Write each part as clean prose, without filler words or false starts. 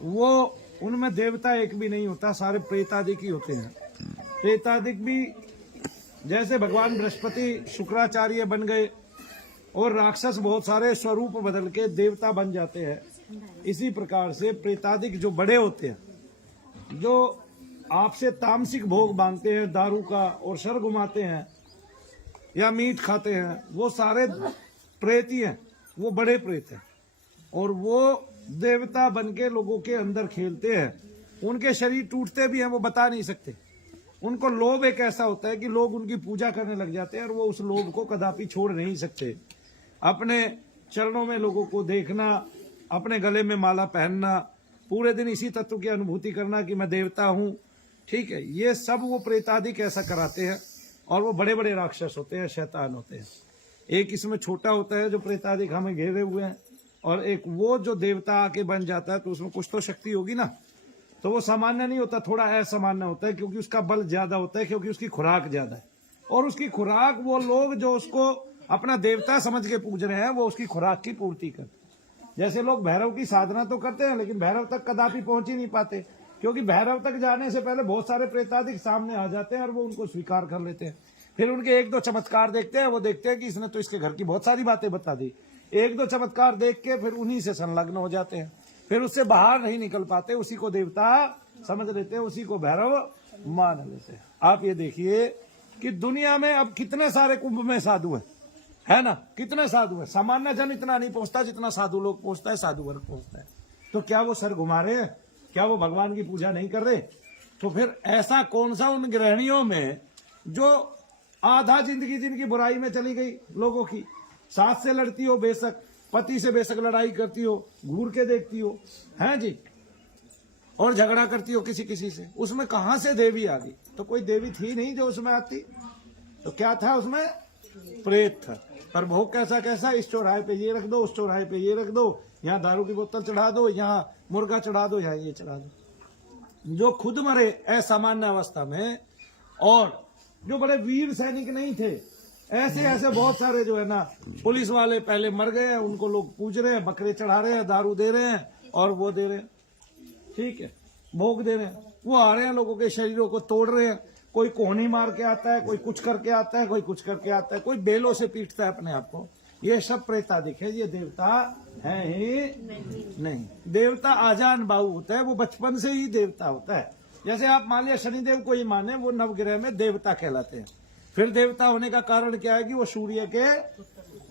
वो उनमें देवता एक भी नहीं होता, सारे प्रेतादिक ही होते हैं। प्रेतादिक भी जैसे भगवान बृहस्पति शुक्राचार्य बन गए और राक्षस बहुत सारे स्वरूप बदल के देवता बन जाते हैं, इसी प्रकार से प्रेतादिक जो बड़े होते हैं, जो आपसे तामसिक भोग मांगते हैं, दारू का और सर घुमाते हैं या मीट खाते हैं, वो सारे प्रेत ही हैं, वो बड़े प्रेत हैं। और वो देवता बन के लोगों के अंदर खेलते हैं। उनके शरीर टूटते भी हैं, वो बता नहीं सकते। उनको लोभ एक ऐसा होता है कि लोग उनकी पूजा करने लग जाते हैं और वो उस लोभ को कदापि छोड़ नहीं सकते। अपने चरणों में लोगों को देखना, अपने गले में माला पहनना, पूरे दिन इसी तत्व की अनुभूति करना कि मैं देवता हूँ, ठीक है, ये सब वो प्रेतादिक ऐसा कराते हैं। और वो बड़े बड़े राक्षस होते हैं, शैतान होते हैं। एक इसमें छोटा होता है जो प्रेतादिक हमें घेरे हुए हैं, और एक वो जो देवता आके बन जाता है, तो उसमें कुछ तो शक्ति होगी ना, तो वो सामान्य नहीं होता, थोड़ा असामान्य होता है, क्योंकि उसका बल ज्यादा होता है, क्योंकि उसकी खुराक ज्यादा है। और उसकी खुराक वो लोग जो उसको अपना देवता समझ के पूज रहे हैं, वो उसकी खुराक की पूर्ति करते हैं। जैसे लोग भैरव की साधना तो करते हैं, लेकिन भैरव तक कदापि पहुंच ही नहीं पाते, क्योंकि भैरव तक जाने से पहले बहुत सारे प्रेतादिक सामने आ जाते हैं और वो उनको स्वीकार कर लेते हैं। फिर उनके एक दो चमत्कार देखते हैं, वो देखते हैं कि इसने तो इसके घर की बहुत सारी बातें बता दी। एक दो चमत्कार देख के फिर उन्हीं से संलग्न हो जाते हैं, फिर उससे बाहर नहीं निकल पाते, उसी को देवता समझ लेते हैं, उसी को भैरव मान लेते हैं। आप ये देखिए कि दुनिया में अब कितने सारे कुंभ में साधु है ना, कितने साधु है। सामान्य जन इतना नहीं पहुंचता जितना साधु लोग पहुंचता है, साधु वर्ग पहुंचता है। तो क्या वो सर घुमा रहे हैं? क्या वो भगवान की पूजा नहीं कर रहे? तो फिर ऐसा कौन सा उन गृहणियों में जो आधा जिंदगी जिनकी बुराई में चली गई, लोगों की सास से लड़ती हो बेशक, पति से बेशक लड़ाई करती हो, घूर के देखती हो, हैं जी, और झगड़ा करती हो किसी किसी से, उसमें कहां से देवी आ गई? तो कोई देवी थी नहीं जो उसमें आती। तो क्या था उसमें? प्रेत था। पर भोग कैसा कैसा, इस चौराहे पे ये रख दो, उस चौराहे पे ये रख दो, यहाँ दारू की बोतल चढ़ा दो, यहाँ मुर्गा चढ़ा दो, यहाँ ये चढ़ा दो। जो खुद मरे असामान्य अवस्था में, और जो बड़े वीर सैनिक नहीं थे, ऐसे ऐसे बहुत सारे जो है ना, पुलिस वाले पहले मर गए हैं, उनको लोग पूज रहे हैं, बकरे चढ़ा रहे हैं, दारू दे रहे हैं और वो दे रहे हैं, ठीक है, भोग दे रहे हैं। वो आ रहे हैं, लोगों के शरीरों को तोड़ रहे हैं। कोई कोहनी मार के आता है, कोई कुछ करके आता है, कोई कुछ करके आता है, कोई बेलों से पीटता है अपने आप को। ये सब प्रेतादिक है, ये देवता है ही नहीं। देवता आजान बाहु होता है, वो बचपन से ही देवता होता है। जैसे आप मान लिया शनिदेव को ही माने, वो नवग्रह में देवता कहलाते हैं। फिर देवता होने का कारण क्या है कि वो सूर्य के,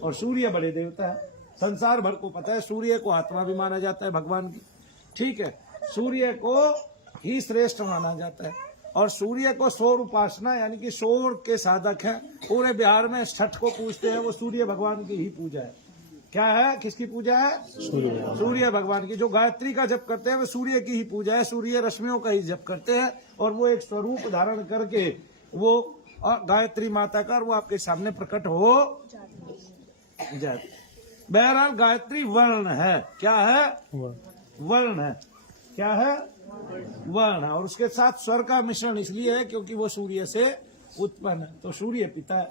और सूर्य बड़े देवता है। संसार भर को पता है, सूर्य को आत्मा भी माना जाता है भगवान की, ठीक है, सूर्य को ही श्रेष्ठ माना जाता है। और सूर्य को सौर उपासना, यानी कि सौर के साधक हैं। पूरे बिहार में छठ को पूजते हैं, वो सूर्य भगवान की ही पूजा है। क्या है, किसकी पूजा है? सूर्य भगवान की। जो गायत्री का जप करते हैं वो सूर्य की ही पूजा है, सूर्य रश्मियों का ही जप करते हैं। और वो एक स्वरूप धारण करके वो गायत्री माता का, वो आपके सामने प्रकट हो जाती। बहरहाल गायत्री वर्ण है। क्या है? वर्ण है। क्या है? वर्ण है। और उसके साथ स्वर का मिश्रण इसलिए है क्योंकि वो सूर्य से उत्पन्न है, तो सूर्य पिता है,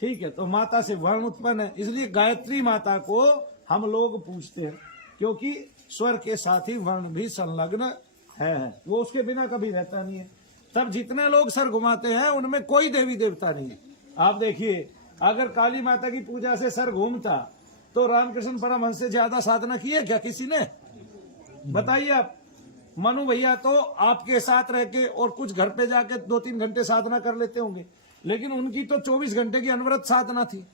ठीक है, तो माता से वर्ण उत्पन्न है। इसलिए गायत्री माता को हम लोग पूजते हैं, क्योंकि स्वर के साथ ही वर्ण भी संलग्न है। वो उसके बिना कभी रहता नहीं है। तब जितने लोग सर घुमाते हैं उनमें कोई देवी देवता नहीं है। आप देखिए, अगर काली माता की पूजा से सर घूमता तो रामकृष्ण परमहंस से ज्यादा साधना की है क्या किसी ने? बताइए आप। मनु भैया तो आपके साथ रह के और कुछ घर पे जाके 2-3 घंटे साधना कर लेते होंगे, लेकिन उनकी तो 24 घंटे की अनवरत साधना थी,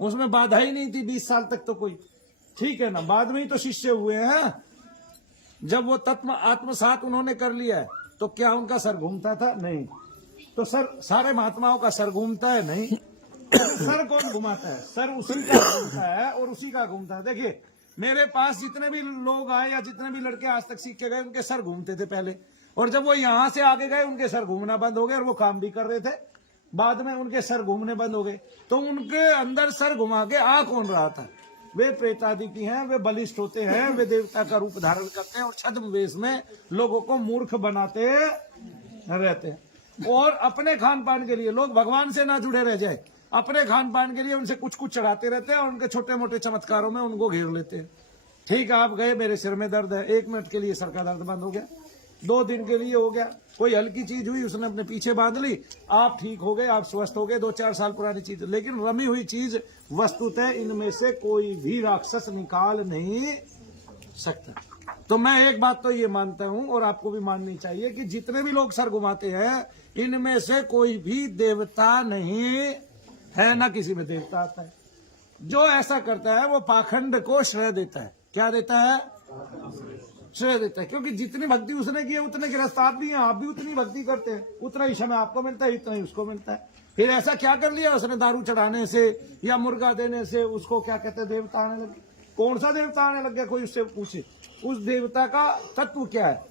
उसमें बाधा ही नहीं थी 20 साल तक तो कोई, ठीक है ना। बाद में ही तो शिष्य हुए हैं। जब वो तत्व आत्मसात उन्होंने कर लिया है तो क्या उनका सर घूमता था? नहीं। तो सर सारे महात्माओं का सर घूमता है? नहीं। सर कौन घुमाता है? सर उसी का घूमता है और उसी का घूमता है। देखिए, मेरे पास जितने भी लोग आए या जितने भी लड़के आज तक सीख के गए, उनके सर घूमते थे पहले, और जब वो यहां से आगे गए उनके सर घूमना बंद हो गए और वो काम भी कर रहे थे। बाद में उनके सर घूमने बंद हो गए, तो उनके अंदर सर घुमा के आ कौन रहा था? वे प्रेतादिकी हैं, वे बलिष्ठ होते हैं, वे देवता का रूप धारण करते हैं और छद्म वेश में लोगों को मूर्ख बनाते रहते हैं। और अपने खान पान के लिए लोग भगवान से ना जुड़े रह जाए, अपने खान पान के लिए उनसे कुछ कुछ चढ़ाते रहते हैं और उनके छोटे मोटे चमत्कारों में उनको घेर लेते हैं। ठीक है, आप गए, मेरे सिर में दर्द है, 1 मिनट के लिए सर का दर्द बंद हो गया, 2 दिन के लिए हो गया, कोई हल्की चीज हुई उसने अपने पीछे बांध ली, आप ठीक हो गए, आप स्वस्थ हो गए, 2-4 साल पुरानी चीज। लेकिन रमी हुई चीज वस्तुतः इनमें से कोई भी राक्षस निकाल नहीं सकता। तो मैं एक बात तो ये मानता हूं और आपको भी माननी चाहिए कि जितने भी लोग सर घुमाते हैं इनमें से कोई भी देवता नहीं है, ना किसी में देवता आता है। जो ऐसा करता है वो पाखंड को श्रेय देता है। क्या देता है? श्रेय देता है, क्योंकि जितनी भक्ति उसने की है उतने गिरफ्त आप भी हैं, आप भी उतनी भक्ति करते हैं, उतना ही समय आपको मिलता है, इतना ही उसको मिलता है। फिर ऐसा क्या कर लिया उसने, दारू चढ़ाने से या मुर्गा देने से उसको क्या कहते हैं, देवता आने लगे। कौन सा देवता आने लग गया, कोई उससे पूछे, उस देवता का तत्व क्या है,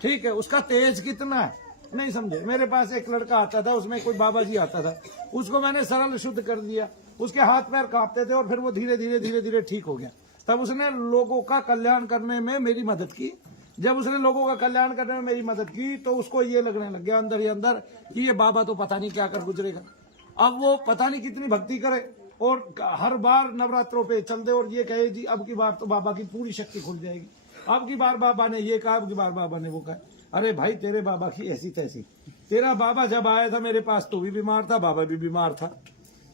ठीक है, उसका तेज कितना है, नहीं समझे। मेरे पास एक लड़का आता था, उसमें कोई बाबा जी आता था, उसको मैंने सरल शुद्ध कर दिया, उसके हाथ पैर कांपते थे और फिर वो धीरे धीरे ठीक हो गया। तब उसने लोगों का कल्याण करने में मेरी मदद की। जब उसने लोगों का कल्याण करने में मेरी मदद की तो उसको ये लगने लग गया अंदर ही अंदर कि ये बाबा तो पता नहीं क्या कर गुजरेगा। अब वो पता नहीं कितनी भक्ति करे और हर बार नवरात्रों पे चल दे और ये कहे जी अब की बार तो बाबा की पूरी शक्ति खुल जाएगी, अब की बार बाबा ने ये कहा, अब की बार बाबा ने वो कहा। अरे भाई तेरे बाबा की ऐसी तैसी, तेरा बाबा जब आया था मेरे पास तो भी बीमार था, बाबा भी बीमार था,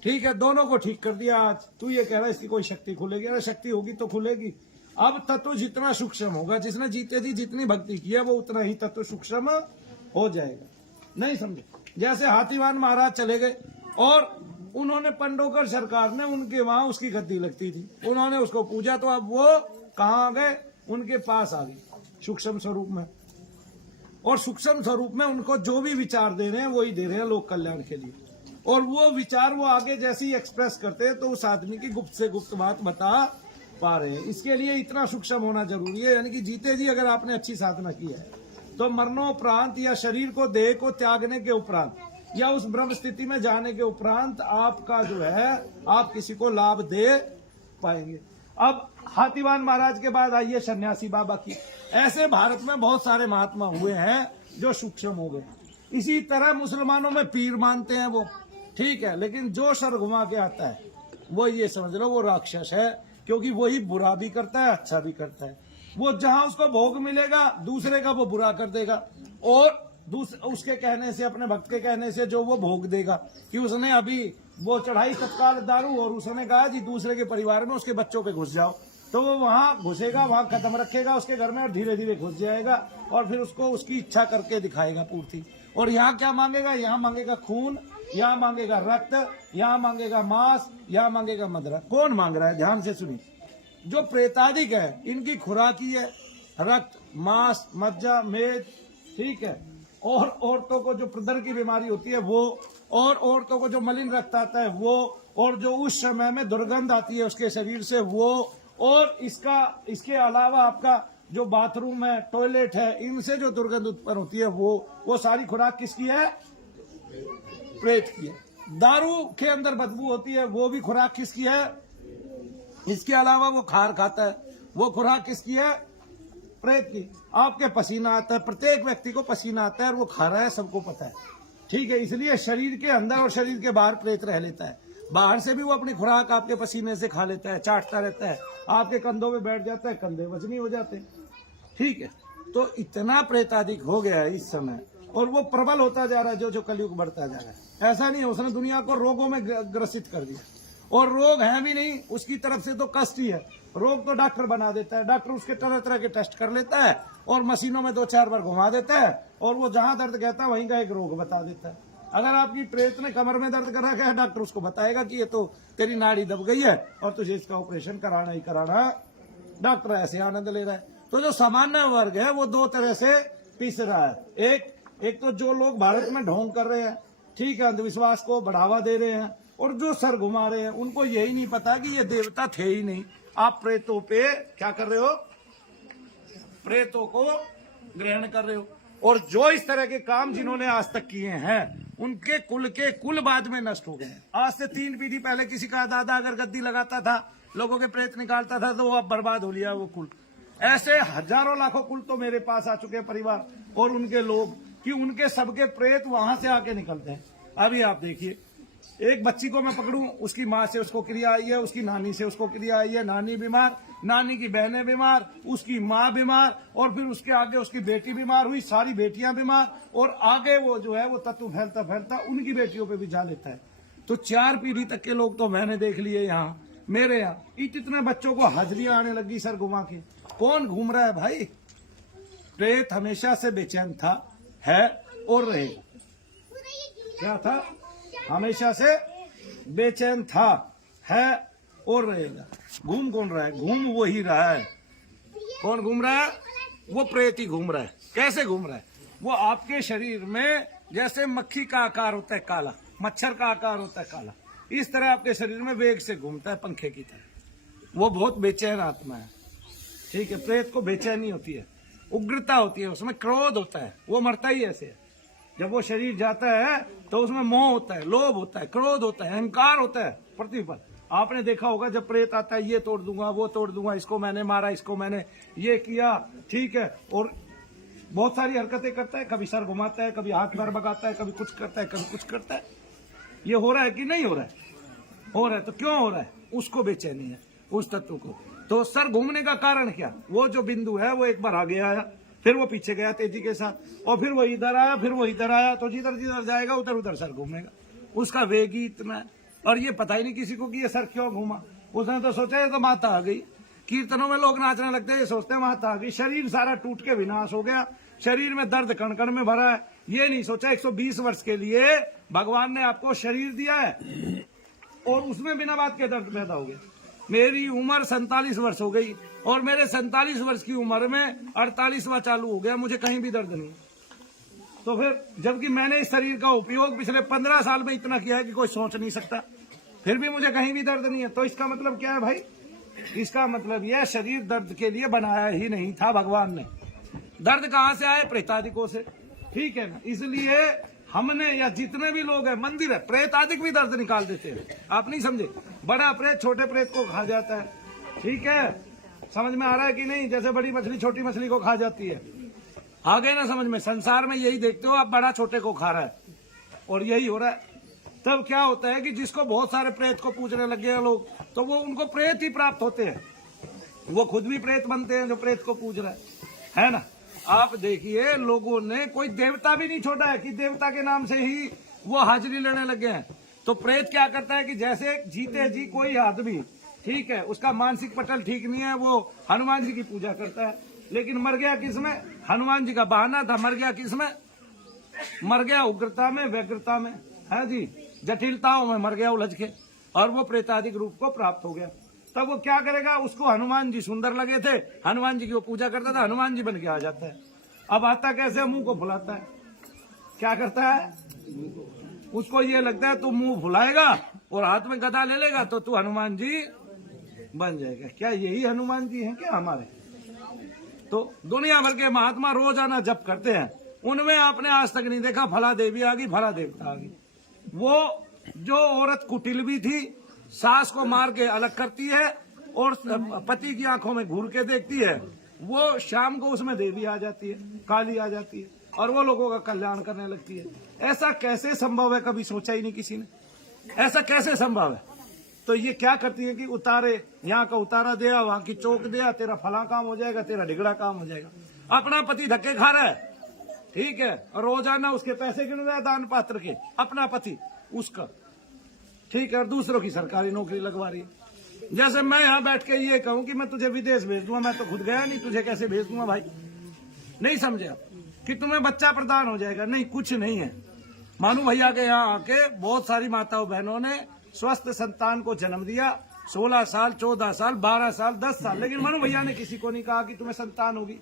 ठीक है, दोनों को ठीक कर दिया। आज तू ये कह रहा है इसकी कोई शक्ति खुलेगी, अरे शक्ति होगी तो खुलेगी। अब तत्व जितना सूक्ष्म होगा, जिसने जीते जी जितनी भक्ति की है वो उतना ही तत्व सूक्ष्म हो जाएगा, नहीं समझे। जैसे हाथीवान महाराज चले गए और उन्होंने पंडोकर सरकार ने उनके वहां उसकी गद्दी लगती थी, उन्होंने उसको पूजा, तो अब वो कहाँ आ गए, उनके पास आ गए सूक्ष्म स्वरूप में। और सूक्ष्म स्वरूप में उनको जो भी विचार दे रहे हैं वही दे रहे हैं लोक कल्याण के लिए, और वो विचार वो आगे जैसे ही एक्सप्रेस करते हैं तो उस आदमी की गुप्त से गुप्त बात बता पा रहे हैं। इसके लिए इतना सूक्ष्म होना जरूरी है, यानी कि जीते जी अगर आपने अच्छी साधना की है तो मरणोपरांत या शरीर को देह को त्यागने के उपरांत या उस ब्रह्म स्थिति में जाने के उपरांत आपका जो है आप किसी को लाभ दे पाएंगे। अब हाथीवान महाराज के बाद आइए सन्यासी बाबा की। ऐसे भारत में बहुत सारे महात्मा हुए हैं जो सूक्ष्म हो गए। इसी तरह मुसलमानों में पीर मानते हैं वो, ठीक है, लेकिन जो सर घुमा के आता है वो ये समझ लो वो राक्षस है, क्योंकि वही बुरा भी करता है अच्छा भी करता है। वो जहां उसको भोग मिलेगा दूसरे का वो बुरा कर देगा, और उसके कहने से, अपने भक्त के कहने से जो वो भोग देगा कि उसने अभी वो चढ़ाई तत्काल दारू और उसने कहा जी दूसरे के परिवार में उसके बच्चों पे घुस जाओ, तो वो वहां घुसेगा, वहां कदम रखेगा उसके घर में और धीरे धीरे घुस जाएगा और फिर उसको उसकी इच्छा करके दिखाएगा पूर्ति। और यहाँ क्या मांगेगा, यहाँ मांगेगा खून, यहाँ मांगेगा रक्त, यहाँ मांगेगा मांस, यहाँ मांगेगा मदरा। कौन मांग रहा है, ध्यान से सुनिए। जो प्रेतादिक है इनकी खुराक ही है रक्त, मांस, मज्जा, मेद, ठीक है। और औरतों को जो प्रदर की बीमारी होती है वो, और औरतों को जो मलिन रक्त आता है वो, और जो उस समय में दुर्गंध आती है उसके शरीर से वो, और इसके अलावा आपका जो बाथरूम है, टॉयलेट है, इनसे जो दुर्गंध उत्पन्न होती है वो सारी खुराक किसकी है, प्रेत की है। दारू के अंदर बदबू होती है वो भी खुराक किसकी है, इसके अलावा वो खार खाता है वो खुराक किसकी है, प्रेत की। आपके पसीना आता है, प्रत्येक व्यक्ति को पसीना आता है और वो खा रहा है, सबको पता है, ठीक है। इसलिए शरीर के अंदर और शरीर के बाहर प्रेत रह लेता है। बाहर से भी वो अपनी खुराक आपके पसीने से खा लेता है, चाटता रहता है, आपके कंधों में बैठ जाता है, कंधे वजनी हो जाते हैं, ठीक है। तो इतना प्रेतादिक हो गया है इस समय, और वो प्रबल होता जा रहा है जो कलयुग बढ़ता जा रहा है। ऐसा नहीं है, उसने दुनिया को रोगों में ग्रसित कर दिया, और रोग है भी नहीं उसकी तरफ से तो कष्ट ही है। रोग तो डॉक्टर बना देता है, डॉक्टर उसके तरह तरह के टेस्ट कर लेता है और मशीनों में 2-4 बार घुमा देता है और वो जहां दर्द कहता है वहीं का एक रोग बता देता है। अगर आपकी प्रेत ने कमर में दर्द कर रखा है, डॉक्टर उसको बताएगा कि ये तो तेरी नाड़ी दब गई है और तुझे इसका ऑपरेशन कराना ही कराना। डॉक्टर ऐसे आनंद ले रहा है। तो जो सामान्य वर्ग है वो 2 तरह से पिस रहा है। एक तो जो लोग भारत में ढोंग कर रहे हैं, ठीक है, अंधविश्वास को बढ़ावा दे रहे हैं, और जो सर घुमा रहे हैं उनको यही नहीं पता कि ये देवता थे ही नहीं। आप प्रेतों पे क्या कर रहे हो, प्रेतों को ग्रहण कर रहे हो। और जो इस तरह के काम जिन्होंने आज तक किए हैं उनके कुल बाद में नष्ट हो गए। आज से 3 पीढ़ी पहले किसी का दादा अगर गद्दी लगाता था, लोगों के प्रेत निकालता था, तो वो अब बर्बाद हो लिया वो कुल। ऐसे हजारों लाखों कुल तो मेरे पास आ चुके परिवार और उनके लोग कि उनके सबके प्रेत वहां से आके निकलते हैं। अभी आप देखिए, एक बच्ची को मैं पकड़ूं, उसकी माँ से उसको क्रिया आई है, उसकी नानी से उसको क्रिया आई है, नानी बीमार, नानी की बहनें बीमार, उसकी माँ बीमार, और फिर उसके आगे उसकी बेटी बीमार हुई, सारी बेटियां बीमार, और आगे वो जो है वो तत्व फैलता फैलता उनकी बेटियों पे भी जा लेता है। तो 4 पीढ़ी तक के लोग तो मैंने देख लिए यहाँ, मेरे यहाँ इतने बच्चों को हाजरियां आने लगी सर घुमा के। कौन घूम रहा है भाई? प्रेत हमेशा से बेचैन था, है और रहेगा। क्या था? हमेशा से बेचैन था, है और रहेगा। घूम कौन रहा है? घूम वो ही रहा है। कौन घूम रहा है? वो प्रेत ही घूम रहा है। कैसे घूम रहा है? वो आपके शरीर में जैसे मक्खी का आकार होता है काला, मच्छर का आकार होता है काला, इस तरह आपके शरीर में वेग से घूमता है पंखे की तरह। वो बहुत बेचैन आत्मा है, ठीक है। प्रेत को बेचैनी होती है, उग्रता होती है, उसमें क्रोध होता है, वो मरता ही ऐसे है। जब वो शरीर जाता है तो उसमें मोह होता है, लोभ होता है, क्रोध होता है, अहंकार होता है पृथ्वी पर। आपने देखा होगा जब प्रेत आता है, ये तोड़ दूंगा, वो तोड़ दूंगा, इसको मैंने मारा, इसको मैंने ये किया, ठीक है, और बहुत सारी हरकतें करता है। कभी सर घुमाता है, कभी हाथ पैर भगाता है, कभी कुछ करता है, कभी कुछ करता है। ये हो रहा है कि नहीं हो रहा है? हो रहा है। तो क्यों हो रहा है? उसको बेचैनी है, उस तत्व को। तो सर घूमने का कारण क्या? वो जो बिंदु है वो एक बार आगे आया, फिर वो पीछे गया तेजी के साथ, और फिर वो इधर आया, फिर वो इधर आया। तो जिधर जिधर जाएगा उधर उधर सर घूमेगा। उसका वेग ही इतना है, और ये पता ही नहीं किसी को कि ये सर क्यों घूमा। उसने तो सोचा ये तो माता आ गई। कीर्तनों में लोग नाचने लगते हैं, ये सोचते हैं माता आ गई। शरीर सारा टूट के विनाश हो गया, शरीर में दर्द कण कण में भरा है। ये नहीं सोचा 120 वर्ष के लिए भगवान ने आपको शरीर दिया है, और उसमें बिना बात के दर्द पैदा हो गया। मेरी उम्र 47 वर्ष हो गई, और मेरे 47 वर्ष की उम्र में 48वां चालू हो गया, मुझे कहीं भी दर्द नहीं। तो फिर जबकि मैंने इस शरीर का उपयोग पिछले 15 साल में इतना किया है कि कोई सोच नहीं सकता, फिर भी मुझे कहीं भी दर्द नहीं है। तो इसका मतलब क्या है भाई? इसका मतलब यह शरीर दर्द के लिए बनाया ही नहीं था भगवान ने। दर्द कहाँ से आए? प्रेतादिकों से, ठीक है ना। इसलिए हमने, या जितने भी लोग हैं, मंदिर है, प्रेतादिक भी दर्द निकाल देते हैं। आप नहीं समझे? बड़ा प्रेत छोटे प्रेत को खा जाता है, ठीक है। समझ में आ रहा है कि नहीं? जैसे बड़ी मछली छोटी मछली को खा जाती है। आ गए ना समझ में? संसार में यही देखते हो आप, बड़ा छोटे को खा रहा है, और यही हो रहा है। तब क्या होता है कि जिसको बहुत सारे प्रेत को पूजने लग गए लोग, तो वो उनको प्रेत ही प्राप्त होते हैं। वो खुद भी प्रेत बनते हैं जो प्रेत को पूज रहा है ना। आप देखिए, लोगों ने कोई देवता भी नहीं छोड़ा है कि देवता के नाम से ही वो हाजिरी लेने लगे हैं। तो प्रेत क्या करता है कि जैसे जीते जी कोई आदमी, ठीक है, उसका मानसिक पटल ठीक नहीं है, वो हनुमान जी की पूजा करता है, लेकिन मर गया किसमें? हनुमान जी का बहाना था। मर गया किसमें? मर गया उग्रता में, व्यग्रता में, है जी, जटिलताओं में मर गया उलझ के, और वो प्रेतादिक रूप को प्राप्त हो गया। तब वो क्या करेगा? उसको हनुमान जी सुंदर लगे थे, हनुमान जी की वो पूजा करता था, हनुमान जी बन के आ जाता है। अब आता कैसे? मुंह को फुलाता है। क्या करता है? उसको ये लगता है तू मुंह फुलाएगा और हाथ में गदा ले लेगा तो तू हनुमान जी बन जाएगा। क्या यही हनुमान जी हैं क्या हमारे? तो दुनिया भर के महात्मा रोजाना जप करते हैं, उनमें आपने आज तक नहीं देखा फला देवी आ गई, फला देवता आ गई। वो जो औरत कुटिल भी थी, सास को मार के अलग करती है और पति की आंखों में घूर के देखती है, वो शाम को उसमें देवी आ जाती है, काली आ जाती है, और वो लोगों का कल्याण करने लगती है। ऐसा कैसे संभव है? कभी सोचा ही नहीं किसी ने, ऐसा कैसे संभव है? तो ये क्या करती है कि उतारे, यहाँ का उतारा दिया, वहां की चौक दिया, तेरा फला काम हो जाएगा, तेरा ढिगड़ा काम हो जाएगा। अपना पति धक्के खा रहा है, ठीक है, और रोजाना उसके पैसे गिन रहा है दान पात्र के, अपना पति उसका, ठीक है, और दूसरों की सरकारी नौकरी लगवा रही है। जैसे मैं यहाँ बैठ के ये कहूँ कि मैं तुझे विदेश भेज दूंगा, मैं तो खुद गया नहीं, तुझे कैसे भेज दूंगा भाई? नहीं समझे आप? कि तुम्हें बच्चा प्रदान हो जाएगा? नहीं, कुछ नहीं है। मानू भैया के यहाँ आके बहुत सारी माताओं बहनों ने स्वस्थ संतान को जन्म दिया, 16 साल, 14 साल, 12 साल, 10 साल, लेकिन मानू भैया ने किसी को नहीं कहा कि तुम्हें संतान होगी,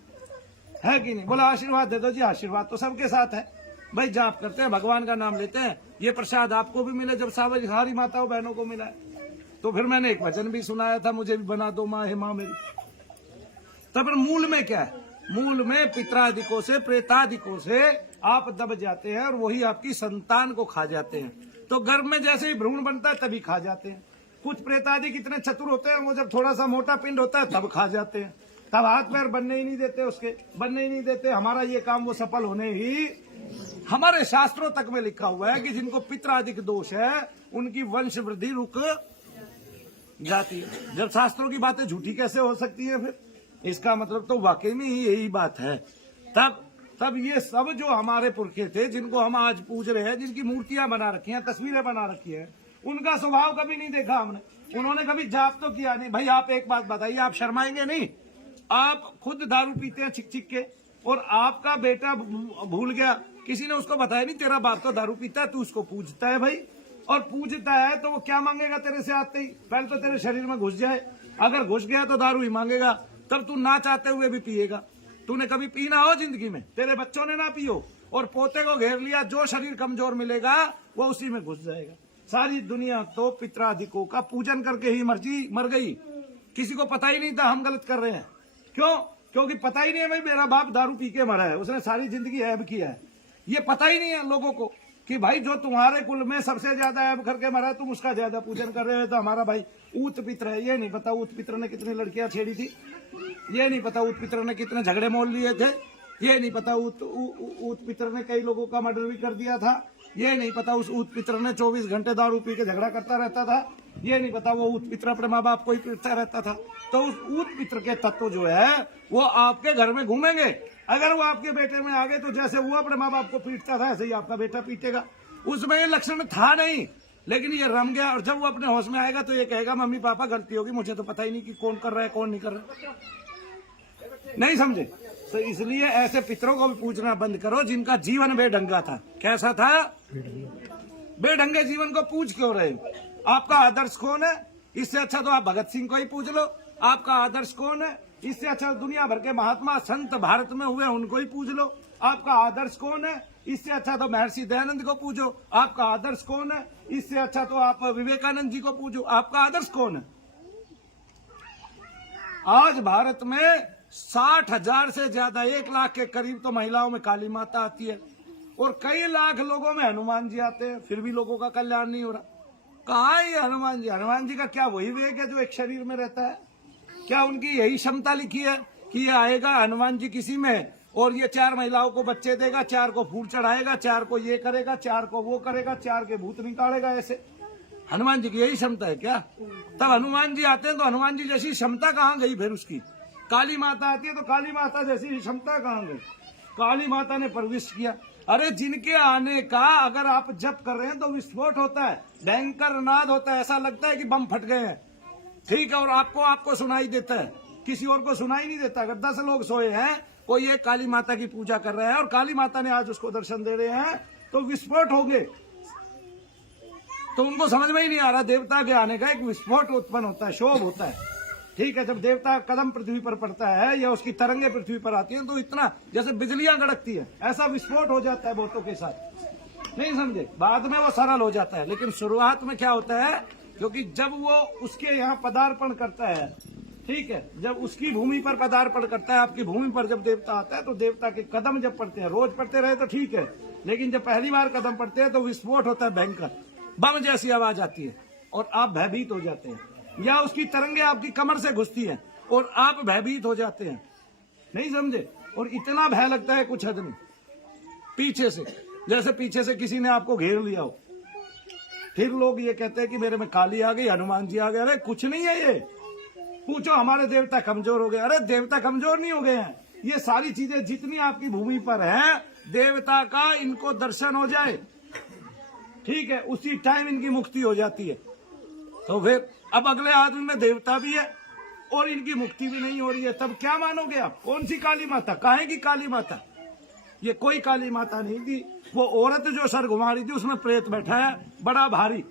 है कि नहीं? बोला आशीर्वाद दे दो जी। आशीर्वाद तो सबके साथ है भाई, जाप करते हैं, भगवान का नाम लेते हैं, ये प्रसाद आपको भी मिले जब सारी माताओं बहनों को मिला है। तो फिर मैंने एक वचन भी सुनाया था, मुझे भी बना दो माँ, हे माँ मेरी। तो फिर मूल में क्या है? मूल में पितरादिकों से, प्रेतादिकों से आप दब जाते हैं और वही आपकी संतान को खा जाते हैं। तो गर्भ में जैसे ही भ्रूण बनता है तभी खा जाते हैं। कुछ प्रेतादिक इतने चतुर होते हैं, वो जब थोड़ा सा मोटा पिंड होता है तब खा जाते हैं, तब हाथ पैर बनने ही नहीं देते, उसके बनने ही नहीं देते। हमारा ये काम वो सफल होने ही, हमारे शास्त्रों तक में लिखा हुआ है कि जिनको पितरादिक दोष है उनकी वंश वृद्धि रुक जाती है। जब शास्त्रों की बातें झूठी कैसे हो सकती है फिर? इसका मतलब तो वाकई में ही यही बात है। तब ये सब जो हमारे पुरखे थे, जिनको हम आज पूज रहे हैं, जिनकी मूर्तियां बना रखी हैं, तस्वीरें बना रखी हैं, उनका स्वभाव कभी नहीं देखा हमने। उन्होंने कभी जाप तो किया नहीं। भाई आप एक बात बताइए, आप शर्माएंगे नहीं? आप खुद दारू पीते हैं छिक छिक के, और आपका बेटा भूल गया, किसी ने उसको बताया नहीं तेरा बाप तो दारू पीता है, तू उसको पूजता है भाई। और पूजता है तो वो क्या मांगेगा तेरे से आते ही? पहले तो तेरे शरीर में घुस जाए, अगर घुस गया तो दारू ही मांगेगा, तब तू ना चाहते हुए भी पिएगा। तूने कभी पीना हो जिंदगी में? तेरे बच्चों ने ना पियो, और पोते को घेर लिया, जो शरीर कमजोर मिलेगा वो उसी में घुस जाएगा। सारी दुनिया तो पितरादिकों का पूजन करके ही मर गई। किसी को पता ही नहीं था हम गलत कर रहे हैं। क्यों? क्योंकि पता ही नहीं है भाई मेरा बाप दारू पी के मरा है, उसने सारी जिंदगी ऐब किया है। ये पता ही नहीं है लोगों को कि भाई जो तुम्हारे कुल में सबसे ज्यादा ऐब करके मरा है, तुम उसका ज्यादा पूजन कर रहे हो, तो हमारा भाई ऊत पित्र है। ये नहीं पता ऊत पित्र ने कितनी लड़कियां छेड़ी थी, ये नहीं पता ऊत पित्र ने कितने झगड़े मोल लिए थे, ये नहीं पता ऊत पित्र ने कई लोगों का मर्डर भी कर दिया था, ये नहीं पता उस ऊत पित्र ने 24 घंटे दारू पी के झगड़ा करता रहता था, ये नहीं पता वो ऊत पित्र अपने माँ बाप को ही पीटता रहता था। तो उस ऊत पित्र के तत्व जो है वो आपके घर में घूमेंगे। अगर वो आपके बेटे में आ गए तो जैसे वो अपने माँ बाप को पीटता था ऐसे ही आपका बेटा पीटेगा। उसमें ये लक्षण था नहीं, लेकिन ये रम गया, और जब वो अपने होश में आएगा तो ये कहेगा मम्मी पापा गलती होगी, मुझे तो पता ही नहीं कि कौन कर रहा है कौन नहीं कर रहा। नहीं समझे? तो इसलिए ऐसे पितरों को भी पूछना बंद करो जिनका जीवन बेढंगा था। कैसा था? बेढंगे जीवन को पूछ क्यों रहे हो? आपका आदर्श कौन है? इससे अच्छा तो आप भगत सिंह को ही पूछ लो। आपका आदर्श कौन है? इससे अच्छा दुनिया भर के महात्मा संत भारत में हुए उनको ही पूछ लो। आपका आदर्श कौन है? इससे अच्छा तो महर्षि दयानंद को पूछो। आपका आदर्श कौन है? इससे अच्छा तो आप विवेकानंद जी को पूछो। आपका आदर्श कौन है? आज भारत में 60,000 से ज्यादा, 1 लाख के करीब तो महिलाओं में काली माता आती है, और कई लाख लोगों में हनुमान जी आते हैं, फिर भी लोगों का कल्याण नहीं हो रहा। कहाँ है ये हनुमान जी? हनुमान जी का क्या वही वेग है जो एक शरीर में रहता है? क्या उनकी यही क्षमता लिखी है कि ये आएगा हनुमान जी किसी में और ये 4 महिलाओं को बच्चे देगा, 4 को फूल चढ़ाएगा, 4 को ये करेगा, 4 को वो करेगा, 4 के भूत निकालेगा? ऐसे हनुमान जी की यही क्षमता है क्या? तब हनुमान जी आते हैं तो हनुमान जी जैसी क्षमता कहाँ गई फिर उसकी? काली माता आती है तो काली माता जैसी क्षमता कहाँ गई? काली माता ने प्रविष्ट किया। अरे जिनके आने का अगर आप जप कर रहे हैं तो विस्फोट होता है, भयंकर नाद होता है, ऐसा लगता है कि बम फट गए हैं। ठीक है, और आपको सुनाई देता है, किसी और को सुनाई नहीं देता। अगर 10 लोग सोए हैं, कोई एक काली माता की पूजा कर रहा है और काली माता ने आज उसको दर्शन दे रहे हैं, तो विस्फोट हो गए। तो उनको समझ में ही नहीं आ रहा देवता के आने का एक विस्फोट उत्पन्न होता है, शोभ होता है। ठीक है, जब देवता कदम पृथ्वी पर पड़ता है या उसकी तरंगे पृथ्वी पर आती हैं तो इतना जैसे बिजलियां गड़कती है, ऐसा विस्फोट हो जाता है बहुतों के साथ। नहीं समझे? बाद में वो सरल हो जाता है, लेकिन शुरुआत में क्या होता है, क्योंकि जब वो उसके यहाँ पदार्पण करता है, ठीक है, जब उसकी भूमि पर पदार्पण करता है, आपकी भूमि पर जब देवता आता है तो देवता के कदम जब पड़ते हैं, रोज पड़ते रहे तो ठीक है, लेकिन जब पहली बार कदम पड़ते हैं तो विस्फोट होता है, भयंकर बम जैसी आवाज आती है और आप भयभीत हो जाते हैं, या उसकी तरंगे आपकी कमर से घुसती हैं और आप भयभीत हो जाते हैं। नहीं समझे? और इतना भय लगता है कुछ हद नहीं। पीछे से, जैसे पीछे से किसी ने आपको घेर लिया हो, फिर लोग ये कहते हैं कि मेरे में काली आ गई, हनुमान जी आ गए। अरे कुछ नहीं है, ये पूछो हमारे देवता कमजोर हो गए। अरे देवता कमजोर नहीं हो गए हैं, ये सारी चीजें जितनी आपकी भूमि पर हैं, देवता का इनको दर्शन हो जाए, ठीक है, उसी टाइम इनकी मुक्ति हो जाती है। तो फिर अब अगले आदमी में देवता भी है और इनकी मुक्ति भी नहीं हो रही है, तब क्या मानोगे आप? कौन सी काली माता? काहे की काली माता? ये कोई काली माता नहीं थी, वो औरत जो सर घुमा रही थी उसमें प्रेत बैठा है बड़ा भारी,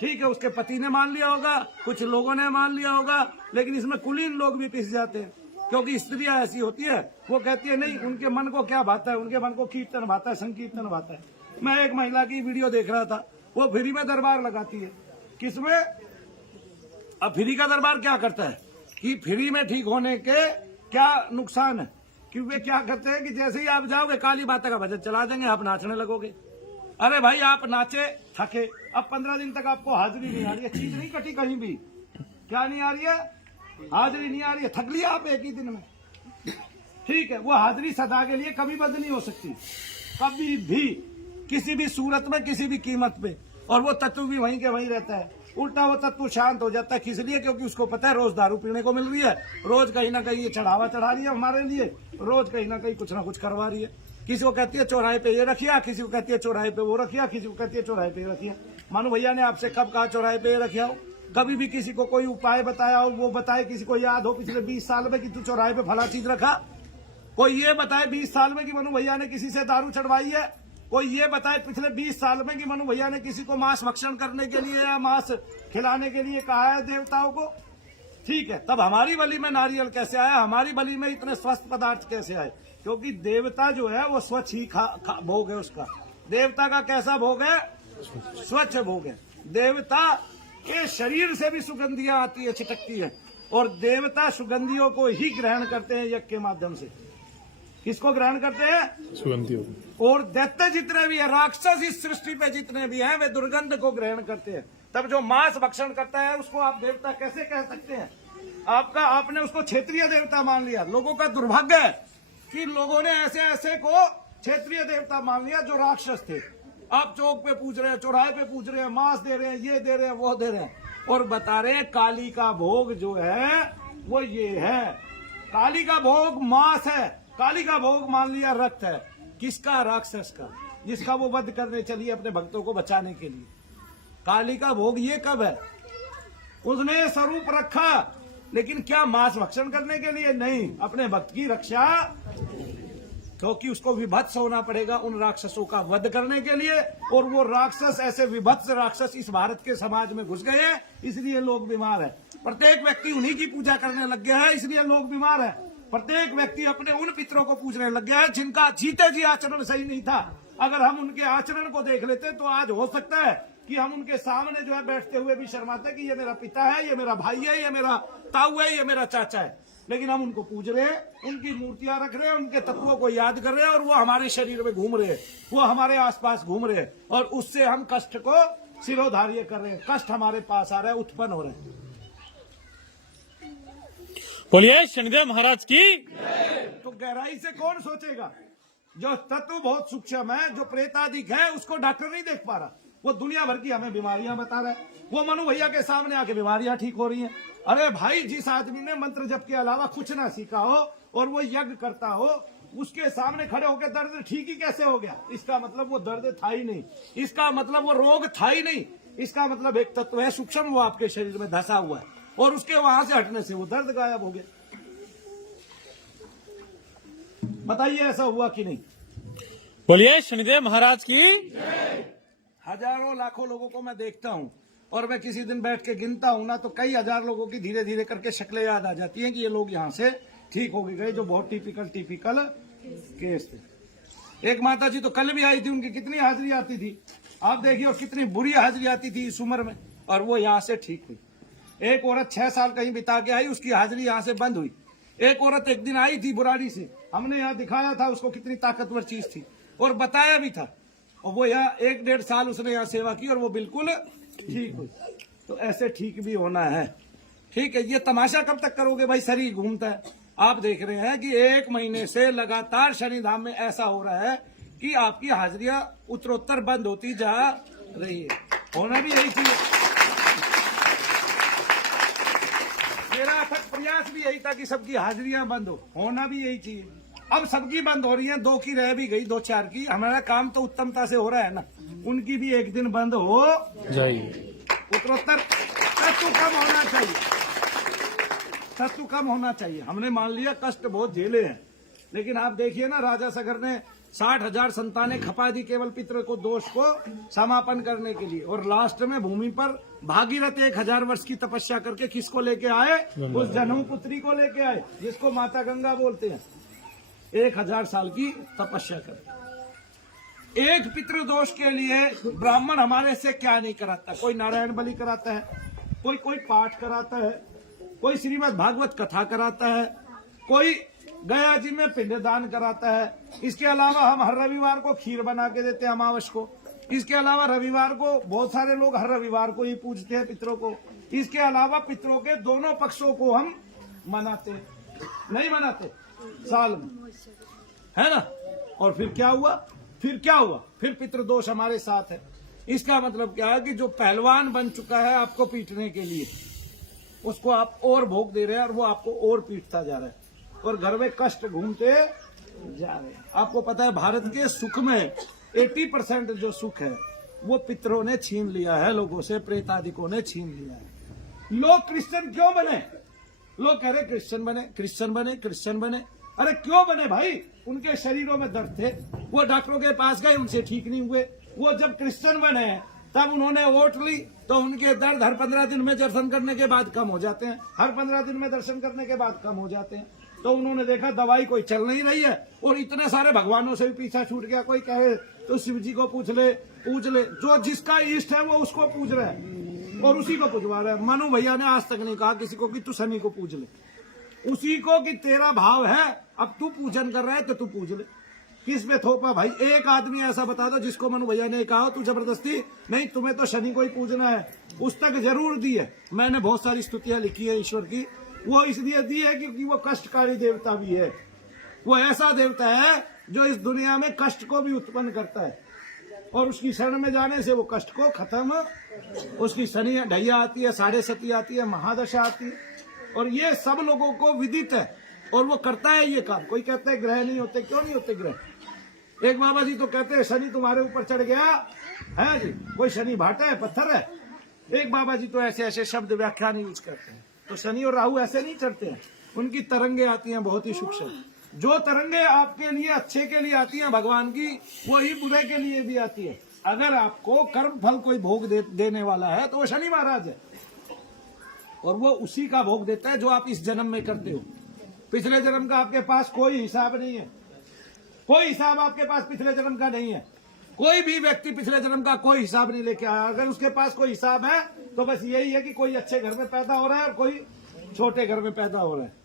ठीक है, उसके पति ने मान लिया होगा, कुछ लोगों ने मान लिया होगा, लेकिन इसमें कुलीन लोग भी पिस जाते हैं, क्योंकि स्त्रियां ऐसी होती है, वो कहती है नहीं, उनके मन को क्या भाता है, उनके मन को कीर्तन भाता है, संकीर्तन भाता है। मैं एक महिला की वीडियो देख रहा था, वो फ्री में दरबार लगाती है। किसमें? अब फ्री का दरबार क्या करता है कि फ्री में ठीक होने के क्या नुकसान है, कि वे क्या करते हैं कि जैसे ही आप जाओगे काली माता का भजन चला देंगे, आप नाचने लगोगे। अरे भाई आप नाचे थके, अब 15 दिन तक आपको हाजिरी नहीं आ रही है, चीज नहीं कटी कहीं भी, क्या नहीं आ रही है? हाजिरी नहीं आ रही है, थक लिया आप एक ही दिन में, ठीक है। वो हाजिरी सदा के लिए कभी बंद नहीं हो सकती, कभी भी, किसी भी सूरत में, किसी भी कीमत पे, और वो तत्व भी वहीं के वहीं रहता है। उल्टा वो तत्व शांत हो जाता है। किस लिए? क्योंकि उसको पता है रोज दारू पीने को मिल रही है, रोज कहीं ना कहीं ये चढ़ावा चढ़ा रही है हमारे लिए, रोज कहीं ना कहीं कुछ ना कुछ करवा रही है। किसी को कहती है चौराहे पे ये रखिया, किसी को कहती है चौराहे पे वो रखिया, किसी को कहती है चौराहे पे ये रखिया। मानो भैया ने आपसे कब कहा चौराहे पे ये रखिया हो? कभी भी किसी को कोई उपाय बताया हो, वो बताए, किसी को याद हो पिछले 20 साल में कि तू चौराहे पे फला चीज रखा? कोई ये बताए 20 साल में कि मनु भैया ने किसी से दारू चढ़वाई है? कोई ये बताए पिछले 20 साल में कि मनु भैया ने किसी को मांस भक्षण करने के लिए या मांस खिलाने के लिए कहा है देवताओं को? ठीक है, तब हमारी बलि में नारियल कैसे आया? हमारी बलि में इतने स्वस्थ पदार्थ कैसे आए? क्योंकि देवता जो है वो स्वच्छ ही भोग है उसका। देवता का कैसा भोग है? स्वच्छ भोग है। देवता के शरीर से भी सुगंधियां आती है, छिटकती है, और देवता सुगंधियों को ही ग्रहण करते हैं यज्ञ के माध्यम से। किसको ग्रहण करते हैं? सुगंधियों। और दैत्य जितने भी है, राक्षस इस सृष्टि पे जितने भी हैं, वे दुर्गंध को ग्रहण करते हैं। तब जो मांस भक्षण करता है उसको आप देवता कैसे कह सकते हैं? आपने उसको क्षेत्रीय देवता मान लिया। लोगों का दुर्भाग्य है कि लोगों ने ऐसे ऐसे को क्षेत्रीय देवता मान लिया जो राक्षस थे। आप चौक पे पूछ रहे हैं, चौराहे पे पूछ रहे हैं, मांस दे रहे हैं, ये दे रहे हैं, वो दे रहे हैं, और बता रहे हैं काली का भोग जो है वो ये है। काली का भोग मांस है, काली का भोग मान लिया रक्त है। किसका? राक्षस का, जिसका वो वध करने चली अपने भक्तों को बचाने के लिए। काली का भोग ये कब है? उसने स्वरूप रखा, लेकिन क्या मांस भक्षण करने के लिए? नहीं, अपने भक्त की रक्षा, क्योंकि उसको विभत्स होना पड़ेगा उन राक्षसों का वध करने के लिए। और वो राक्षस, ऐसे विभत्स राक्षस इस भारत के समाज में घुस गए हैं, इसलिए लोग बीमार है। प्रत्येक व्यक्ति उन्हीं की पूजा करने लग गया है, इसलिए लोग बीमार है। प्रत्येक व्यक्ति अपने उन पितरों को पूजने लग गया है जिनका जीते जी आचरण सही नहीं था। अगर हम उनके आचरण को देख लेते तो आज हो सकता है कि हम उनके सामने जो है बैठते हुए भी शर्माते कि ये मेरा पिता है, ये मेरा भाई है, ये मेरा ताऊ है, ये मेरा चाचा है। लेकिन हम उनको पूज रहे हैं, उनकी मूर्तियां रख रहे हैं, उनके तत्वों को याद कर रहे हैं, और वो हमारे शरीर में घूम रहे हैं, वो हमारे आसपास घूम रहे हैं, और उससे हम कष्ट को सिरोधार्य कर रहे हैं। कष्ट हमारे पास आ रहा है, उत्पन्न हो रहे हैं। बोलिए शनिदेव महाराज की। तो गहराई से कौन सोचेगा? जो तत्व बहुत सूक्ष्म है, जो प्रेतादिक है, उसको डॉक्टर नहीं देख पा रहा। वो दुनिया भर की हमें बीमारियां बता रहा है। वो मनु भैया के सामने आके बीमारियां ठीक हो रही हैं। अरे भाई, जिस आदमी ने मंत्र जप के अलावा कुछ ना सीखा हो और वो यज्ञ करता हो, उसके सामने खड़े होकर दर्द ठीक ही कैसे हो गया? इसका मतलब वो दर्द था ही नहीं, इसका मतलब वो रोग था ही नहीं। इसका मतलब एक तत्व है सूक्ष्म, वो आपके शरीर में धसा हुआ है, और उसके वहां से हटने से वो दर्द गायब हो गया। बताइए ऐसा हुआ कि नहीं? बोलिए शनिदेव महाराज की। हजारों लाखों लोगों को मैं देखता हूं, और मैं किसी दिन बैठ के गिनता हूं ना, तो कई हजार लोगों की धीरे धीरे करके शक्लें याद आ जाती हैं कि ये लोग यहाँ से ठीक हो गए, जो बहुत टिपिकल केस थे। एक माता जी तो कल भी आई थी, उनकी कितनी हाजिरी आती थी आप देखिए, और कितनी बुरी हाजिरी आती थी इस उम्र में, और वो यहाँ से ठीक हुई। एक औरत 6 साल कहीं बिता के आई, उसकी हाजिरी यहाँ से बंद हुई। एक औरत एक दिन आई थी बुराड़ी से, हमने यहाँ दिखाया था उसको कितनी ताकतवर चीज थी, और बताया भी था, और वो यहाँ 1-1.5 साल उसने यहाँ सेवा की, और वो बिल्कुल ठीक हुई। तो ऐसे ठीक भी होना है। ठीक है, ये तमाशा कब तक करोगे भाई? शरीर घूमता है। आप देख रहे हैं कि 1 महीने से लगातार शनिधाम में ऐसा हो रहा है कि आपकी हाजिरियां उत्तरोत्तर बंद होती जा रही है। होना भी यही चाहिए। मेरा अथक प्रयास भी यही था कि सबकी हाजिरियां बंद हो, होना भी यही चाहिए। अब सबकी बंद हो रही है, 2 की रह भी गई, 2-4 की। हमारा काम तो उत्तमता से हो रहा है ना, उनकी भी एक दिन बंद हो जाइए। उत्तरोत्तर तत्व कम होना चाहिए, तत्व कम होना चाहिए। हमने मान लिया कष्ट बहुत झेले हैं, लेकिन आप देखिए ना, राजा सगर ने 60,000 संतानें खपा दी केवल पितृ को दोष को समापन करने के लिए, और लास्ट में भूमि पर भागीरथ 1000 वर्ष की तपस्या करके किसको लेके आए? उस जन्म पुत्री को लेके आए, जिसको माता गंगा बोलते हैं। 1000 साल की तपस्या कर, एक पितृदोष के लिए ब्राह्मण हमारे से क्या नहीं कराता? कोई नारायण बलि कराता है, कोई पाठ कराता है, कोई श्रीमद् भागवत कथा कराता है, कोई गया जी में पिंडदान कराता है। इसके अलावा हम हर रविवार को खीर बना के देते हैं अमावस को। इसके अलावा रविवार को बहुत सारे लोग हर रविवार को ही पूजते हैं पितरों को। इसके अलावा पितरों के दोनों पक्षों को हम मनाते नहीं मनाते साल में, है ना? और फिर क्या हुआ? फिर पितृदोष हमारे साथ है। इसका मतलब क्या है कि जो पहलवान बन चुका है आपको पीटने के लिए, उसको आप और भोग दे रहे हैं और वो आपको और पीटता जा रहा है और घर में कष्ट घूमते जा रहे हैं। आपको पता है भारत के सुख में 80% जो सुख है वो पितरों ने छीन लिया है, लोगों से प्रेतादिकों ने छीन लिया है। लोग क्रिश्चियन क्यों बने? लोग कह रहे क्रिश्चियन बने, क्रिश्चियन बने, क्रिश्चियन बने। अरे क्यों बने भाई? उनके शरीरों में दर्द थे, वो डॉक्टरों के पास गए, उनसे ठीक नहीं हुए। वो जब क्रिश्चियन बने तब उन्होंने वोट ली तो उनके दर्द हर 15 दिन में दर्शन करने के बाद कम हो जाते हैं, हर 15 दिन में दर्शन करने के बाद कम हो जाते हैं। तो उन्होंने देखा दवाई कोई चल नहीं रही है और इतने सारे भगवानों से भी पीछा छूट गया। कोई कहे तो शिव जी को पूछ ले, जो जिसका इष्ट है वो उसको पूछ रहा है और उसी को पूजवा रहा है। मनु भैया ने आज तक नहीं कहा किसी को कि तू शनि को पूछ ले, उसी को कि तेरा भाव है, अब तू पूजन कर रहा है तो तू पूज ले। किस पे थोपा भाई? एक आदमी ऐसा बता दो जिसको मनु भैया ने कहा तू जबरदस्ती नहीं, तुम्हें तो शनि को ही पूजना है, उस तक जरूर दी है। मैंने बहुत सारी स्तुतियां लिखी है ईश्वर की, वो इसलिए दी है क्योंकि वो कष्टकारी देवता भी है। वो ऐसा देवता है जो इस दुनिया में कष्ट को भी उत्पन्न करता है और उसकी शरण में जाने से वो कष्ट को खत्म, उसकी शनि ढैया आती है, साढ़े सती आती है, महादशा आती है और ये सब लोगों को विदित है और वो करता है ये काम। कोई कहता है ग्रह नहीं होते, क्यों नहीं होते ग्रह? एक बाबा जी तो कहते हैं शनि तुम्हारे ऊपर चढ़ गया है जी, कोई शनि भाटा है, पत्थर है। एक बाबा जी तो ऐसे ऐसे शब्द व्याख्यान यूज करते हैं। तो शनि और राहु ऐसे नहीं चढ़ते हैं, उनकी तरंगे आती हैं बहुत ही सूक्ष्म। जो तरंगे आपके लिए अच्छे के लिए आती हैं भगवान की, वही बुरे के लिए भी आती है। अगर आपको कर्म फल कोई भोग देने वाला है तो वो शनि महाराज है और वो उसी का भोग देता है जो आप इस जन्म में करते हो। पिछले जन्म का आपके पास कोई हिसाब नहीं है, कोई हिसाब आपके पास पिछले जन्म का नहीं है। कोई भी व्यक्ति पिछले जन्म का कोई हिसाब नहीं लेके आया। अगर उसके पास कोई हिसाब है तो बस यही है कि कोई अच्छे घर में पैदा हो रहा है और कोई छोटे घर में पैदा हो रहा है।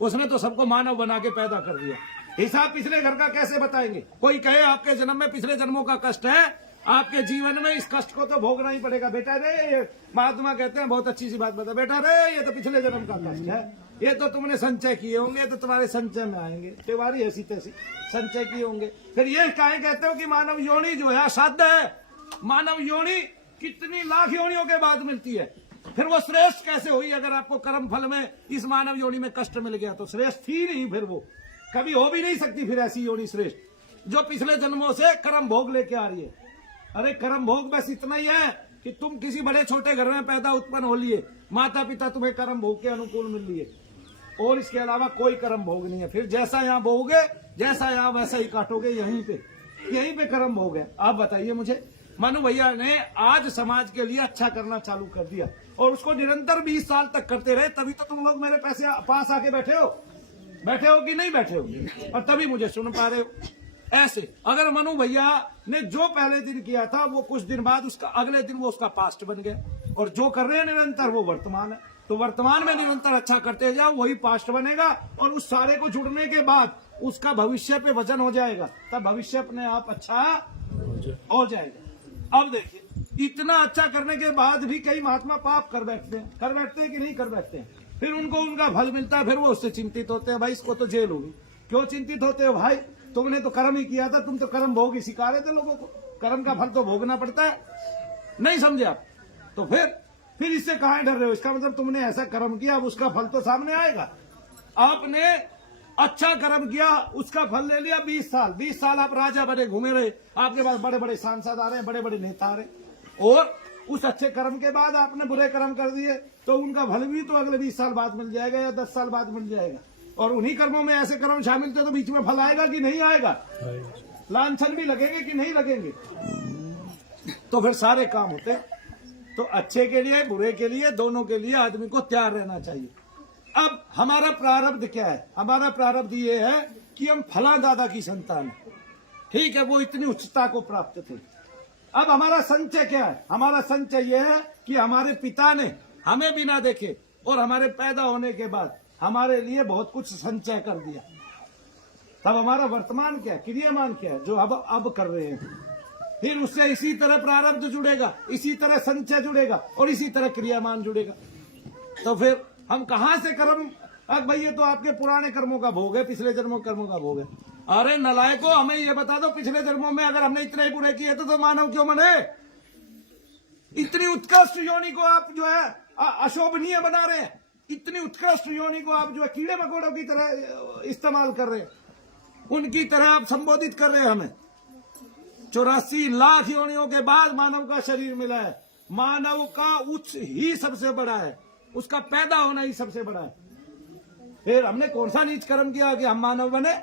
उसने तो सबको मानव बना के पैदा कर दिया। हिसाब पिछले घर का कैसे बताएंगे? कोई कहे आपके जन्म में पिछले जन्मों का कष्ट है, आपके जीवन में इस कष्ट को तो भोगना ही पड़ेगा। बेटा रे, महात्मा कहते हैं बहुत अच्छी सी बात बता, बेटा रे ये तो पिछले जन्म का कष्ट है, ये तो तुमने संचय किए होंगे, तो तुम्हारे संचय में आएंगे, तिवारी ऐसी तैसी संचय किए होंगे। फिर ये काहे कहते हो कि मानव योनि जो है असाध्य है? मानव योनि कितनी लाख योनियों के बाद मिलती है, फिर वो श्रेष्ठ कैसे हुई? अगर आपको कर्म फल में इस मानव योनि में कष्ट मिल गया तो श्रेष्ठ थी नहीं, फिर वो कभी हो भी नहीं सकती। फिर ऐसी योनि श्रेष्ठ जो पिछले जन्मों से कर्म भोग लेके आ रही है। अरे कर्म भोग बस इतना ही है कि तुम किसी बड़े छोटे घर में पैदा उत्पन्न हो लिए, माता पिता तुम्हें कर्म भोग के अनुकूल मिल लिए और इसके अलावा कोई कर्म भोग नहीं है। फिर जैसा यहाँ बोगे, जैसा यहाँ वैसा ही काटोगे, यहीं पे कर्म भोग है। आप बताइए मुझे, मनु भैया ने आज समाज के लिए अच्छा करना चालू कर दिया और उसको निरंतर 20 साल तक करते रहे, तभी तो तुम लोग मेरे पास आके बैठे हो कि नहीं बैठे हो, और तभी मुझे सुन पा रहे हो। ऐसे अगर मनु भैया ने जो पहले दिन किया था वो कुछ दिन बाद उसका अगले दिन वो उसका पास्ट बन गया, और जो कर रहे हैं निरंतर वो वर्तमान है। तो वर्तमान में निरंतर अच्छा करते जाओ, वही पास्ट बनेगा और उस सारे को जुड़ने के बाद उसका भविष्य पे वजन हो जाएगा, तब भविष्य अपने आप अच्छा हो जाएगा। अब देखिए, इतना अच्छा करने के बाद भी कई महात्मा पाप कर बैठते हैं कि नहीं कर बैठते हैं। फिर उनको उनका फल मिलता है, फिर वो उससे चिंतित होते हैं, भाई इसको तो जेल होगी। क्यों चिंतित होते हो भाई? तुमने तो कर्म ही किया था, तुम तो कर्म भोग ही सिखा रहे थे लोगों को। कर्म का फल तो भोगना पड़ता है, नहीं समझे आप? तो फिर इससे कहां डर रहे हो? इसका मतलब तुमने ऐसा कर्म किया, अब उसका फल तो सामने आएगा। आपने अच्छा कर्म किया, उसका फल ले लिया 20 साल आप राजा बने, घूमे रहे, आपके पास बड़े बड़े सांसद आ रहे हैं, बड़े बड़े नेता आ रहे हैं, और उस अच्छे कर्म के बाद आपने बुरे कर्म कर दिए तो उनका फल भी तो अगले 20 साल बाद मिल जाएगा या 10 साल बाद मिल जाएगा। और उन्हीं कर्मों में ऐसे कर्म शामिल थे तो बीच में फल आएगा कि नहीं आएगा? लांछन भी लगेंगे कि नहीं लगेंगे? तो फिर सारे काम होते। तो अच्छे के लिए बुरे के लिए दोनों के लिए आदमी को तैयार रहना चाहिए। अब हमारा प्रारब्ध क्या है? हमारा प्रारब्ध ये है कि हम फला दादा की संतान है, ठीक है, वो इतनी उच्चता को प्राप्त थे। अब हमारा संचय क्या है? हमारा संचय ये है कि हमारे पिता ने हमें बिना देखे और हमारे पैदा होने के बाद हमारे लिए बहुत कुछ संचय कर दिया। तब हमारा वर्तमान क्या है, क्रियामान क्या है, जो अब कर रहे हैं। फिर उससे इसी तरह प्रारब्ध जुड़ेगा, इसी तरह संचय जुड़ेगा और इसी तरह क्रियामान जुड़ेगा। तो फिर हम कहां से कर्म? अब भाई ये तो आपके पुराने कर्मों का भोग है, पिछले जन्मों कर्मों का भोग है। अरे नलायको, हमें ये बता दो, पिछले जन्मों में अगर हमने इतने ही बुरे किए तो मानव क्यों बने? इतनी उत्कृष्ट योनि को आप जो है अशोभनीय बना रहे हैं। इतनी उत्कृष्ट योनि को आप जो है कीड़े मकोड़ों की तरह इस्तेमाल कर रहे हैं, उनकी तरह आप संबोधित कर रहे हैं हमें। 84 लाख योनियों के बाद मानव का शरीर मिला है। मानव का उच्च ही सबसे बड़ा है, उसका पैदा होना ही सबसे बड़ा है। फिर हमने कौन सा नीच कर्म किया कि हम मानव बने?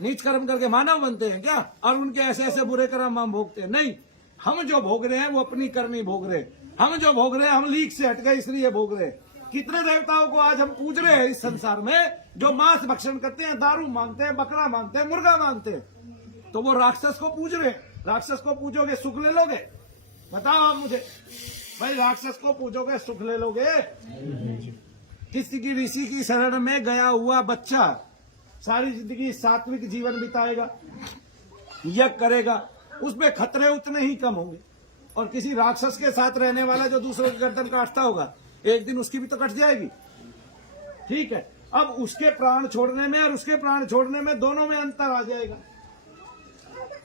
नीच कर्म करके मानव बनते हैं क्या? और उनके ऐसे ऐसे बुरे कर्म हम भोगते हैं? नहीं, हम जो भोग रहे हैं वो अपनी करनी भोग रहे हैं। हम जो भोग रहे हैं हम लीक से हट गए इसलिए भोग रहे हैं। कितने देवताओं को आज हम पूज रहे हैं इस संसार में, जो मांस भक्षण करते हैं, दारू मांगते हैं, बकरा मांगते हैं, मुर्गा मांगते हैं। तो वो राक्षस को पूज रहे हैं। राक्षस को पूजोगे सुख ले लोगे? बताओ आप मुझे भाई, राक्षस को पूजोगे सुख ले लोगे? किसी की ऋषि की शरण में गया हुआ बच्चा सारी जिंदगी सात्विक जीवन बिताएगा, यज्ञ करेगा, उसमें खतरे उतने ही कम होंगे। और किसी राक्षस के साथ रहने वाला जो दूसरों की गर्दन काटता होगा, एक दिन उसकी भी तो कट जाएगी। ठीक है, अब उसके प्राण छोड़ने में और उसके प्राण छोड़ने में दोनों में अंतर आ जाएगा।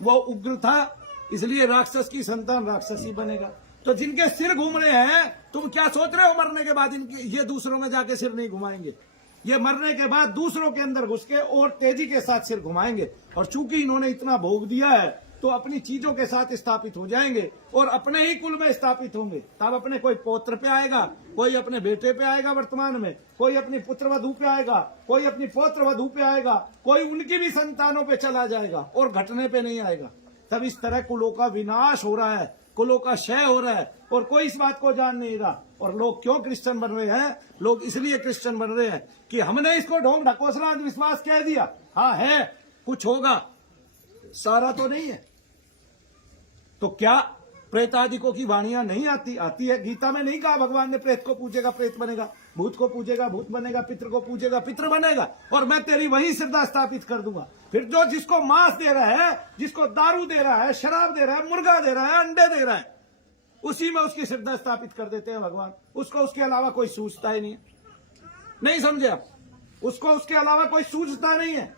वो उग्र था इसलिए राक्षस की संतान राक्षसी बनेगा। तो जिनके सिर घूम रहे हैं, तुम क्या सोच रहे हो मरने के बाद इनके ये दूसरों में जाके सिर नहीं घुमाएंगे? ये मरने के बाद दूसरों के अंदर घुस के और तेजी के साथ सिर घुमाएंगे। और चूंकि इन्होंने इतना भोग दिया है तो अपनी चीजों के साथ स्थापित हो जाएंगे और अपने ही कुल में स्थापित होंगे। तब अपने कोई पौत्र पे आएगा, कोई अपने बेटे पे आएगा वर्तमान में, कोई अपनी पुत्र वधू पे आएगा, कोई अपनी पौत्र वधू पे आएगा, कोई उनकी भी संतानों पे चला जाएगा और घटने पे नहीं आएगा। तब इस तरह कुलों का विनाश हो रहा है, कुलों का क्षय हो रहा है और कोई इस बात को जान नहीं रहा। और लोग क्यों क्रिश्चियन बन रहे हैं? लोग इसलिए क्रिश्चियन बन रहे हैं कि हमने इसको ढोंग ढकोसला अंधविश्वास कह दिया। हाँ है, कुछ होगा, सारा तो नहीं है। तो क्या प्रेतादिकों की वाणियां नहीं आती? आती है। गीता में नहीं कहा भगवान ने प्रेत को पूजेगा प्रेत बनेगा, भूत को पूजेगा भूत बनेगा, पितृ को पूजेगा पितृ बनेगा, और मैं तेरी वही श्रद्धा स्थापित कर दूंगा। फिर जो जिसको मांस दे रहा है, जिसको दारू दे रहा है, शराब दे रहा है, मुर्गा दे रहा है, अंडे दे रहा है, उसी में उसकी श्रद्धा स्थापित कर देते हैं भगवान। उसको उसके अलावा कोई सूझता ही नहीं है। नहीं समझे आप? उसको उसके अलावा कोई सूझता नहीं है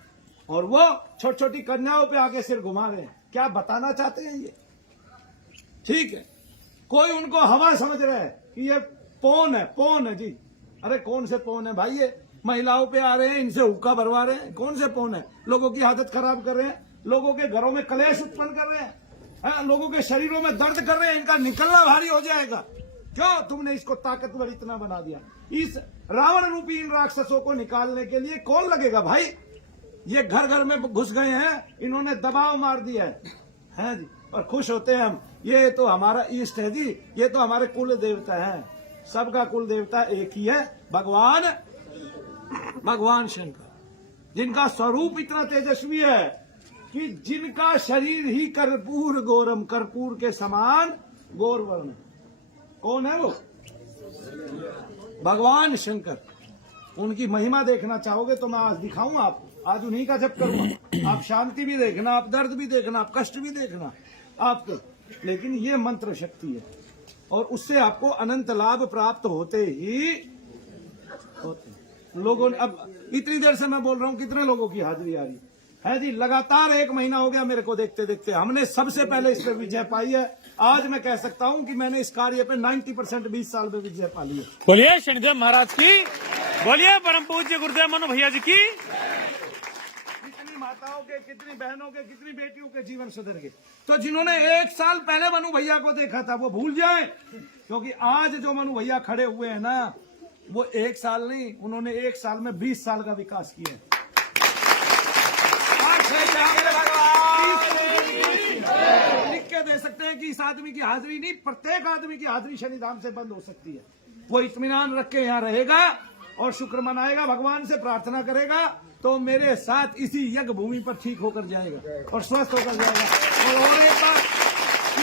और वो छोटी छोटी कन्याओं पे आके सिर घुमा रहे हैं। क्या बताना चाहते हैं ये? ठीक है, कोई उनको हवा समझ रहा है कि ये पौन है, पौन है जी। अरे कौन से पौन है भाई? ये महिलाओं पे आ रहे हैं, इनसे हुक्का भरवा रहे हैं, कौन से पौन है? लोगों की आदत खराब कर रहे हैं, लोगों के घरों में कलेश उत्पन्न कर रहे हैं, लोगों के शरीरों में दर्द कर रहे हैं। इनका निकलना भारी हो जाएगा। क्यों? तुमने इसको ताकतवर इतना बना दिया। इस रावण रूपी इन राक्षसों को निकालने के लिए कौन लगेगा भाई? ये घर घर में घुस गए हैं, इन्होंने दबाव मार दिया है जी, और खुश होते हैं हम। ये तो हमारा इष्ट है जी, ये तो हमारे कुल देवता है। सबका कुल देवता एक ही है, भगवान शंकर, जिनका स्वरूप इतना तेजस्वी है कि जिनका शरीर ही कर्पूर गौरम, कर्पूर के समान गौर वर्ण। कौन है वो? भगवान शंकर। उनकी महिमा देखना चाहोगे तो मैं आज दिखाऊंगा आपको। आज उन्हीं का जप करूंगा। आप शांति भी देखना, आप दर्द भी देखना, आप कष्ट भी देखना आपको। लेकिन ये मंत्र शक्ति है और उससे आपको अनंत लाभ प्राप्त होते ही होते। लोगों ने अब इतनी देर से मैं बोल रहा हूं, कितने लोगों की हाजिरी आ रही है जी? लगातार 1 महीना हो गया मेरे को देखते देखते। हमने सबसे पहले इस पे विजय पाई है। आज मैं कह सकता हूं कि मैंने इस कार्य पे 90% 20 साल में विजय पा ली है। बोलिए शनिदेव महाराज की, बोलिए परम पूज्य गुरुदेव मनु भैया जी की। कितनी माताओं के, कितनी बहनों के, कितनी बेटियों के जीवन सुधर गए। तो जिन्होंने 1 साल पहले मनु भैया को देखा था वो भूल जाए, क्योंकि आज जो मनु भैया खड़े हुए हैं ना, वो 1 साल नहीं, उन्होंने 1 साल में 20 साल का विकास किया है। लिख के दे सकते हैं कि इस आदमी की हाजिरी नहीं, प्रत्येक आदमी की हाजिरी शनिधाम से बंद हो सकती है। वो इत्मीनान रख के यहाँ रहेगा और शुक्र मनाएगा, भगवान से प्रार्थना करेगा, तो मेरे साथ इसी यज्ञ भूमि पर ठीक होकर जाएगा और स्वस्थ होकर जाएगा। और एक बात,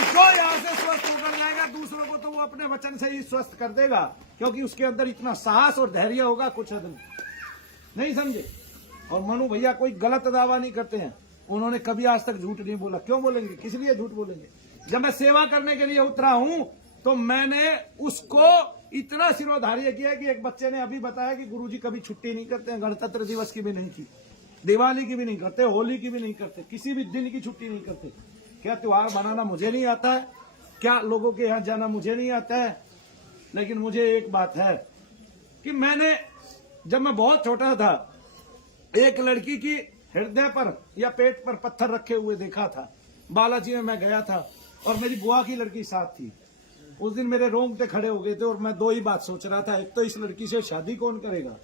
जो यहाँ से स्वस्थ होकर जाएगा, दूसरों को तो वो अपने वचन से ही स्वस्थ कर देगा, क्योंकि उसके अंदर इतना साहस और धैर्य होगा, कुछ हद नहीं समझे। और मनु भैया कोई गलत दावा नहीं करते हैं, उन्होंने कभी आज तक झूठ नहीं बोला। क्यों बोलेंगे? किस लिए झूठ बोलेंगे? जब मैं सेवा करने के लिए उतरा हूं तो मैंने उसको इतना सिरोधार्य किया कि एक बच्चे ने अभी बताया कि गुरुजी कभी छुट्टी नहीं करते हैं, गणतंत्र दिवस की भी नहीं की, दिवाली की भी नहीं करते, होली की भी नहीं करते, किसी भी दिन की छुट्टी नहीं करते। क्या त्योहार मनाना मुझे नहीं आता है? क्या लोगों के यहाँ जाना मुझे नहीं आता है, लेकिन मुझे एक बात है कि मैंने जब मैं बहुत छोटा था एक लड़की की हृदय पर या पेट पर पत्थर रखे हुए देखा था। बालाजी में मैं गया था और मेरी बुआ की लड़की साथ थी। उस दिन मेरे रोंगटे खड़े हो गए थे और मैं दो ही बात सोच रहा था, एक तो इस लड़की से शादी कौन करेगा,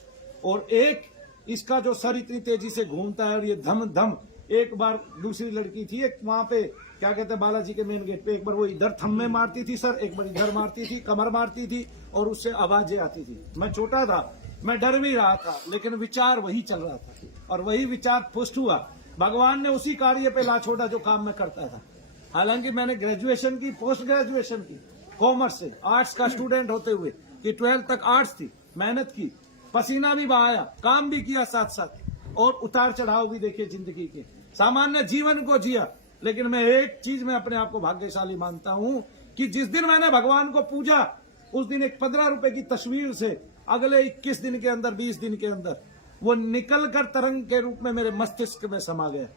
और एक इसका जो सर इतनी तेजी से घूमता है और ये धम धम। एक बार दूसरी लड़की थी एक वहां पे क्या कहते हैं बालाजी के मेन गेट पे, एक बार वो इधर थम्मे मारती थी सर, एक बार इधर मारती थी, कमर मारती थी और उससे आवाजें आती थी। मैं छोटा था, मैं डर भी रहा था, लेकिन विचार वही चल रहा था और वही विचार पुष्ट हुआ। भगवान ने उसी कार्य पे ला छोड़ा जो काम मैं करता था। हालांकि मैंने ग्रेजुएशन की, पोस्ट ग्रेजुएशन की कॉमर्स से, आर्ट्स का स्टूडेंट होते हुए कि 12th तक आर्ट्स थी, मेहनत की, पसीना भी बहाया, काम भी किया साथ साथ और उतार चढ़ाव भी देखे जिंदगी के, सामान्य जीवन को जिया। लेकिन मैं एक चीज में अपने आप को भाग्यशाली मानता हूं कि जिस दिन मैंने भगवान को पूजा उस दिन एक 15 रुपए की तस्वीर से अगले 21 दिन के अंदर, 20 दिन के अंदर वो निकल कर तरंग के रूप में मेरे मस्तिष्क में समा गया।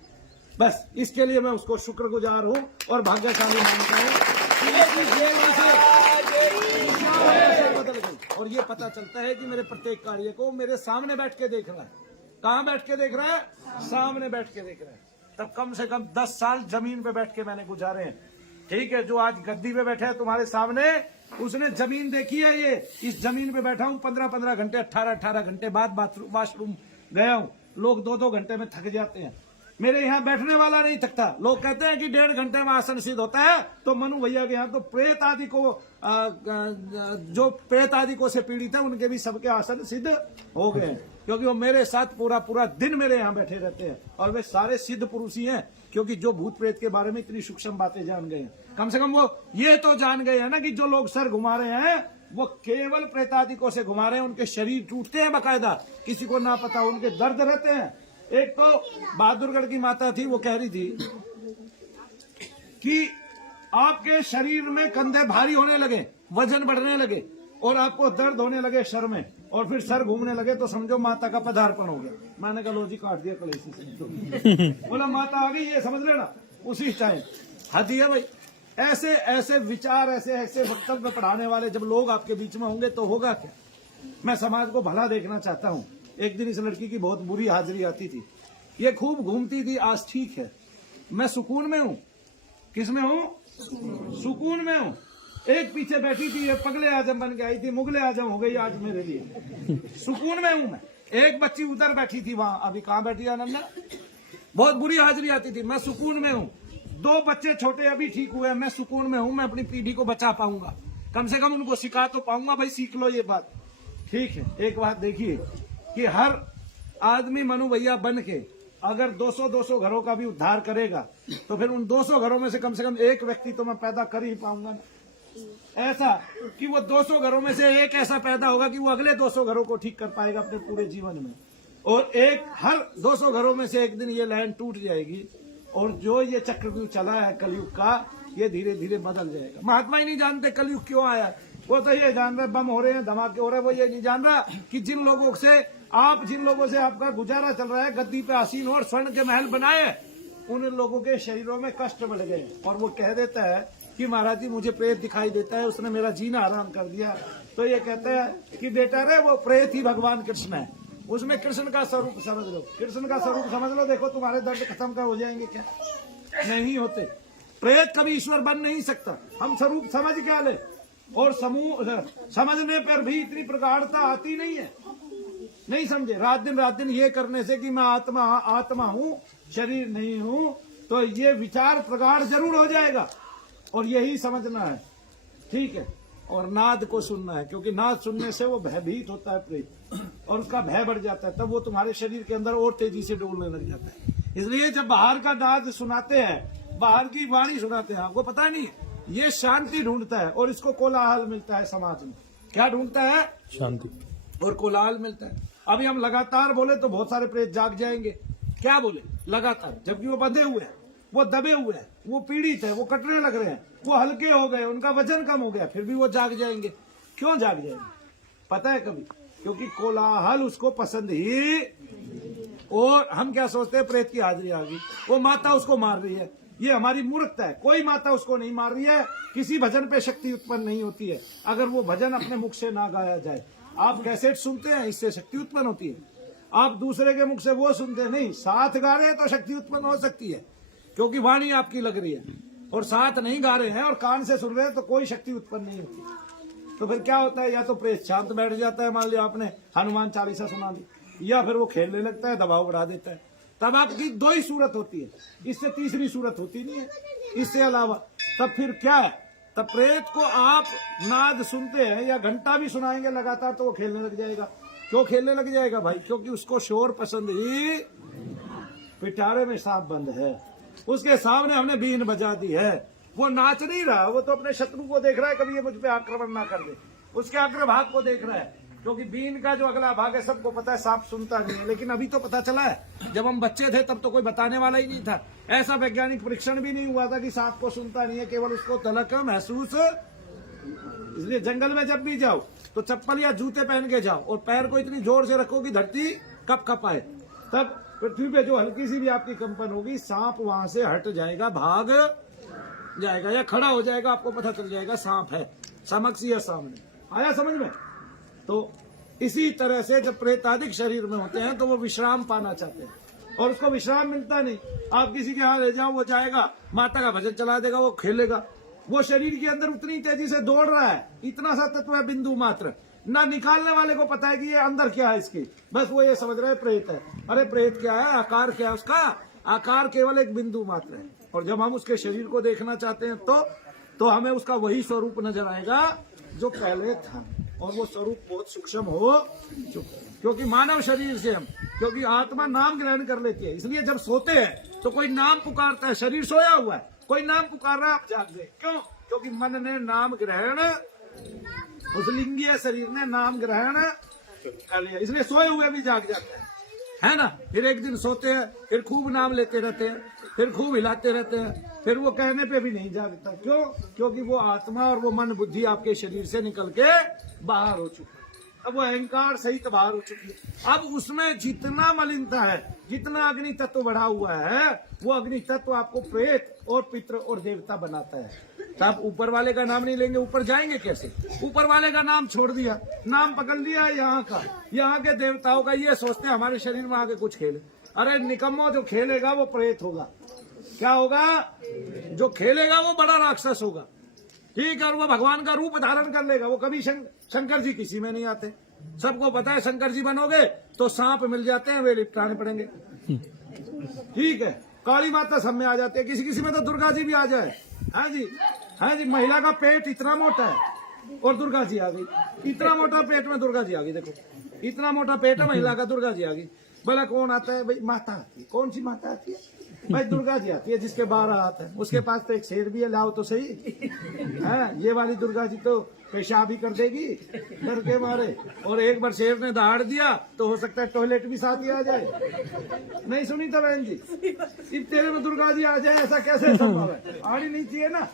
बस इसके लिए मैं उसको शुक्रगुजार हूं और भाग्यशाली मानता हूं। बदल गई और ये पता चलता है कि मेरे प्रत्येक कार्य को मेरे सामने बैठ के देख रहा है। कहाँ बैठ के देख रहा है? सामने बैठ के देख रहा है। तब कम से कम 10 साल जमीन पे बैठ के मैंने गुजारे हैं। ठीक है, जो आज गद्दी पे बैठा है तुम्हारे सामने, उसने जमीन देखी है। ये इस जमीन पे बैठा हूँ 15-15 घंटे, 18-18 घंटे बाद वॉशरूम गया हूँ। लोग 2-2 घंटे में थक जाते हैं, मेरे यहाँ बैठने वाला नहीं थकता। लोग कहते हैं कि 1.5 घंटे में आसन सिद्ध होता है, तो मनु भैया के यहाँ तो प्रेत आदि को जो प्रेत आदि को से पीड़ित है उनके भी सबके आसन सिद्ध हो गए हैं, क्योंकि वो मेरे साथ पूरा दिन मेरे यहाँ बैठे रहते हैं और वे सारे सिद्ध पुरुष ही हैं, क्योंकि जो भूत प्रेत के बारे में इतनी सूक्ष्म बातें जान गए हैं। कम से कम वो ये तो जान गए हैं ना कि जो लोग सर घुमा रहे हैं वो केवल प्रेतादिकों से घुमा रहे हैं, उनके शरीर टूटते हैं बकायदा, किसी को ना पता, उनके दर्द रहते हैं। एक तो बहादुरगढ़ की माता थी, वो कह रही थी कि आपके शरीर में कंधे भारी होने लगे, वजन बढ़ने लगे और आपको दर्द होने लगे सर में और फिर सर घूमने लगे, तो समझो माता का पदार्पण हो गया। मैंने कहा लो जी, काट दिया कलेसी से। बोला माता आ गई, ये समझ लेना उसी टाइम। हद है भाई, ऐसे ऐसे विचार, ऐसे ऐसे वक्तव्य पढ़ाने वाले जब लोग आपके बीच में होंगे तो होगा क्या। मैं समाज को भला देखना चाहता हूँ। एक दिन इस लड़की की बहुत बुरी हाजिरी आती थी, ये खूब घूमती थी, आज ठीक है, मैं सुकून में हूँ। किस में हूँ? सुकून में हूँ। एक पीछे बैठी थी, ये पगले आजम बन के आई थी, मुगले आजम हो गई आज मेरे लिए। सुकून में हूँ मैं। एक बच्ची उधर बैठी थी वहां, अभी कहाँ बैठी है अनन्या, बहुत बुरी हाजिरी आती थी, मैं सुकून में हूँ। 2 बच्चे छोटे अभी ठीक हुए, मैं सुकून में हूँ। मैं अपनी पीढ़ी को बचा पाऊंगा, कम से कम उनको सिखा तो पाऊंगा, भाई सीख लो ये बात। ठीक है, एक बात देखिए कि हर आदमी मनु भैया बन के अगर 200-200 घरों का भी उद्धार करेगा तो फिर उन 200 घरों में से कम एक व्यक्ति तो मैं पैदा कर ही पाऊंगा ना। ऐसा कि वो 200 घरों में से एक ऐसा पैदा होगा कि वो अगले 200 घरों को ठीक कर पाएगा अपने पूरे जीवन में, और एक हर 200 घरों में से एक दिन ये लाइन टूट जाएगी और जो ये चक्रव्यूह चला है कलयुग का, ये धीरे धीरे बदल जाएगा। महात्मा ही नहीं जानते कलयुग क्यों आया, वो तो ये जान रहे बम हो रहे हैं, धमाके हो रहे हैं, वो ये नहीं जान रहा कि जिन लोगों से आपका गुजारा चल रहा है, गद्दी पे आसीन हो और स्वर्ण के महल बनाए, उन लोगों के शरीरों में कष्ट बढ़ गए। और वो कह देता है कि महाराज जी मुझे प्रेत दिखाई देता है, उसने मेरा जीना आराम कर दिया। तो ये कहता है कि बेटा रे वो प्रेत ही भगवान कृष्ण है, उसमें कृष्ण का स्वरूप समझ लो, कृष्ण का स्वरूप समझ लो, देखो तुम्हारे दर्द खत्म का हो जाएंगे। क्या नहीं होते, प्रेत कभी ईश्वर बन नहीं सकता। हम स्वरूप समझ क्या ले, और समूह समझने पर भी इतनी प्रगाढ़ता आती नहीं है, नहीं समझे। रात दिन ये करने से कि मैं आत्मा हूँ, शरीर नहीं हूँ, तो ये विचार प्रगाढ़ जरूर हो जाएगा और यही समझना है। ठीक है, और नाद को सुनना है, क्योंकि नाद सुनने से वो भयभीत होता है प्रेत और उसका भय बढ़ जाता है, तब वो तुम्हारे शरीर के अंदर और तेजी से डोलने लग जाता है। इसलिए जब बाहर का नाद सुनाते हैं, बाहर की वाणी सुनाते हैं, आपको पता नहीं ये शांति ढूंढता है और इसको कोलाहल मिलता है समाज में। क्या ढूंढता है? शांति और कोलाहल मिलता है। अभी हम लगातार बोले तो बहुत सारे प्रेत जाग जाएंगे। क्या बोले? लगातार, जबकि वो बंधे हुए हैं, वो दबे हुए हैं, वो पीड़ित है, वो कटने लग रहे हैं, वो हल्के हो गए, उनका वजन कम हो गया, फिर भी वो जाग जाएंगे। क्यों जाग जाएंगे पता है कभी? क्योंकि कोलाहल उसको पसंद ही। और हम क्या सोचते हैं, प्रेत की हाजिरी आ गई, वो माता उसको मार रही है, ये हमारी मूर्खता है। कोई माता उसको नहीं मार रही है, किसी भजन पे शक्ति उत्पन्न नहीं होती है अगर वो भजन अपने मुख से ना गाया जाए। आप कैसेट सुनते हैं, इससे शक्ति उत्पन्न होती है। आप दूसरे के मुख से वो सुनते नहीं, साथ गा रहे हैं तो शक्ति उत्पन्न हो सकती है, क्योंकि वाणी आपकी लग रही है। और साथ नहीं गा रहे हैं और कान से सुन रहे हैं तो कोई शक्ति उत्पन्न नहीं होती। तो फिर क्या होता है, या तो प्रेत शांत बैठ जाता है, मान लिया आपने हनुमान चालीसा सुना दी, या फिर वो खेलने लगता है, दबाव बढ़ा देता है। तब आपकी दो ही सूरत होती है, इससे तीसरी सूरत होती नहीं है इससे अलावा। तब फिर क्या है, तब प्रेत को आप नाद सुनते हैं या घंटा भी सुनाएंगे लगातार तो वो खेलने लग जाएगा। क्यों खेलने लग जाएगा भाई? क्योंकि उसको शोर पसंद ही। पिटारे में सांप बंद है, उसके सामने हमने बीन बजा दी है, वो नाच नहीं रहा, वो तो अपने शत्रु को देख रहा है कभी ये मुझ पे आक्रमण ना कर दे, उसके अग्रभाग को देख रहा है। क्योंकि बीन का जो अगला भाग है सबको पता है, सांप सुनता नहीं है। लेकिन अभी तो पता चला है, जब हम बच्चे थे तब तो कोई बताने वाला ही नहीं था, ऐसा वैज्ञानिक परीक्षण भी नहीं हुआ था कि सांप को सुनता नहीं है, केवल उसको तलक महसूस। इसलिए जंगल में जब भी जाओ तो चप्पल या जूते पहन के जाओ और पैर को इतनी जोर से रखो कि धरती कप कप आए। तब पृथ्वी पे जो हल्की सी भी आपकी कंपन होगी, सांप वहां से हट जाएगा, भाग जाएगा या खड़ा हो जाएगा, आपको पता चल जाएगा सांप है समक्ष या सामने। आया समझ में? तो इसी तरह से जब प्रेतादिक शरीर में होते हैं तो वो विश्राम पाना चाहते हैं और उसको विश्राम मिलता नहीं। आप किसी के यहाँ ले जाओ, वो जाएगा माता का भजन चला देगा, वो खेलेगा, वो शरीर के अंदर उतनी तेजी से दौड़ रहा है, इतना सा तत्व है बिंदु मात्र, ना निकालने वाले को पता है कि ये अंदर क्या है इसकी, बस वो ये समझ रहा है प्रेत है। अरे प्रेत क्या है, आकार क्या है उसका? आकार केवल एक बिंदु मात्र है। और जब हम उसके शरीर को देखना चाहते हैं तो हमें उसका वही स्वरूप नजर आएगा जो पहले था, और वो स्वरूप बहुत सूक्ष्म हो चुका है। क्योंकि मानव शरीर से हम, क्योंकि आत्मा नाम ग्रहण कर लेती है, इसलिए जब सोते हैं तो कोई नाम पुकारता है, शरीर सोया हुआ है, कोई नाम पुकार रहा है, आप जाग गए। क्यों? क्योंकि मन ने नाम ग्रहण, उस लिंगीय शरीर ने नाम ग्रहण कर लिया, इसलिए सोए हुए भी जाग जाते हैं, है ना। फिर एक दिन सोते हैं, फिर खूब नाम लेते रहते हैं, फिर खूब हिलाते रहते हैं, फिर वो कहने पे भी नहीं जागता। क्यों? क्योंकि वो आत्मा और वो मन बुद्धि आपके शरीर से निकल के बाहर हो चुकी है, अब वो अहंकार सहित बाहर हो चुकी है। अब उसमें जितना मलिनता है, जितना अग्नि तत्व बढ़ा हुआ है, वो अग्नि तत्व आपको प्रेत और पितृ और देवता बनाता है। तो आप ऊपर वाले का नाम नहीं लेंगे, ऊपर जाएंगे कैसे? ऊपर वाले का नाम छोड़ दिया, नाम पकड़ लिया यहाँ का, यहाँ के देवताओं का, ये सोचते हैं हमारे शरीर में आके कुछ खेले। अरे निकम्मो, जो खेलेगा वो प्रेत होगा। क्या होगा? जो खेलेगा वो बड़ा राक्षस होगा, ठीक है, और वो भगवान का रूप धारण कर लेगा। वो कभी शंकर जी किसी में नहीं आते, सबको पता है शंकर जी बनोगे तो सांप मिल जाते हैं, वे लिपटाने पड़ेंगे, ठीक है। काली माता सब में आ जाते हैं, किसी किसी में तो दुर्गा जी भी आ जाए। हाँ जी, हाँ जी, महिला का पेट इतना मोटा है और दुर्गा जी आ गई, इतना मोटा पेट में दुर्गा जी आ गई, देखो इतना मोटा पेट है महिला का, दुर्गा जी आ गई। बोला कौन आता है भाई? माता आती है। कौन सी माता आती है भाई? दुर्गा जी आती है, जिसके 12 हाथ है, उसके पास तो एक शेर भी है, लाओ तो सही है। ये वाली दुर्गा जी तो पेशाब भी कर देगी डर के मारे, और एक बार शेर ने दहाड़ दिया तो हो सकता है टॉयलेट भी साथ ही आ जाए। नहीं सुनी था बहन जी? इस तेरे में दुर्गा जी आ जाए, ऐसा कैसे संभव है? आनी नहीं चाहिए ना,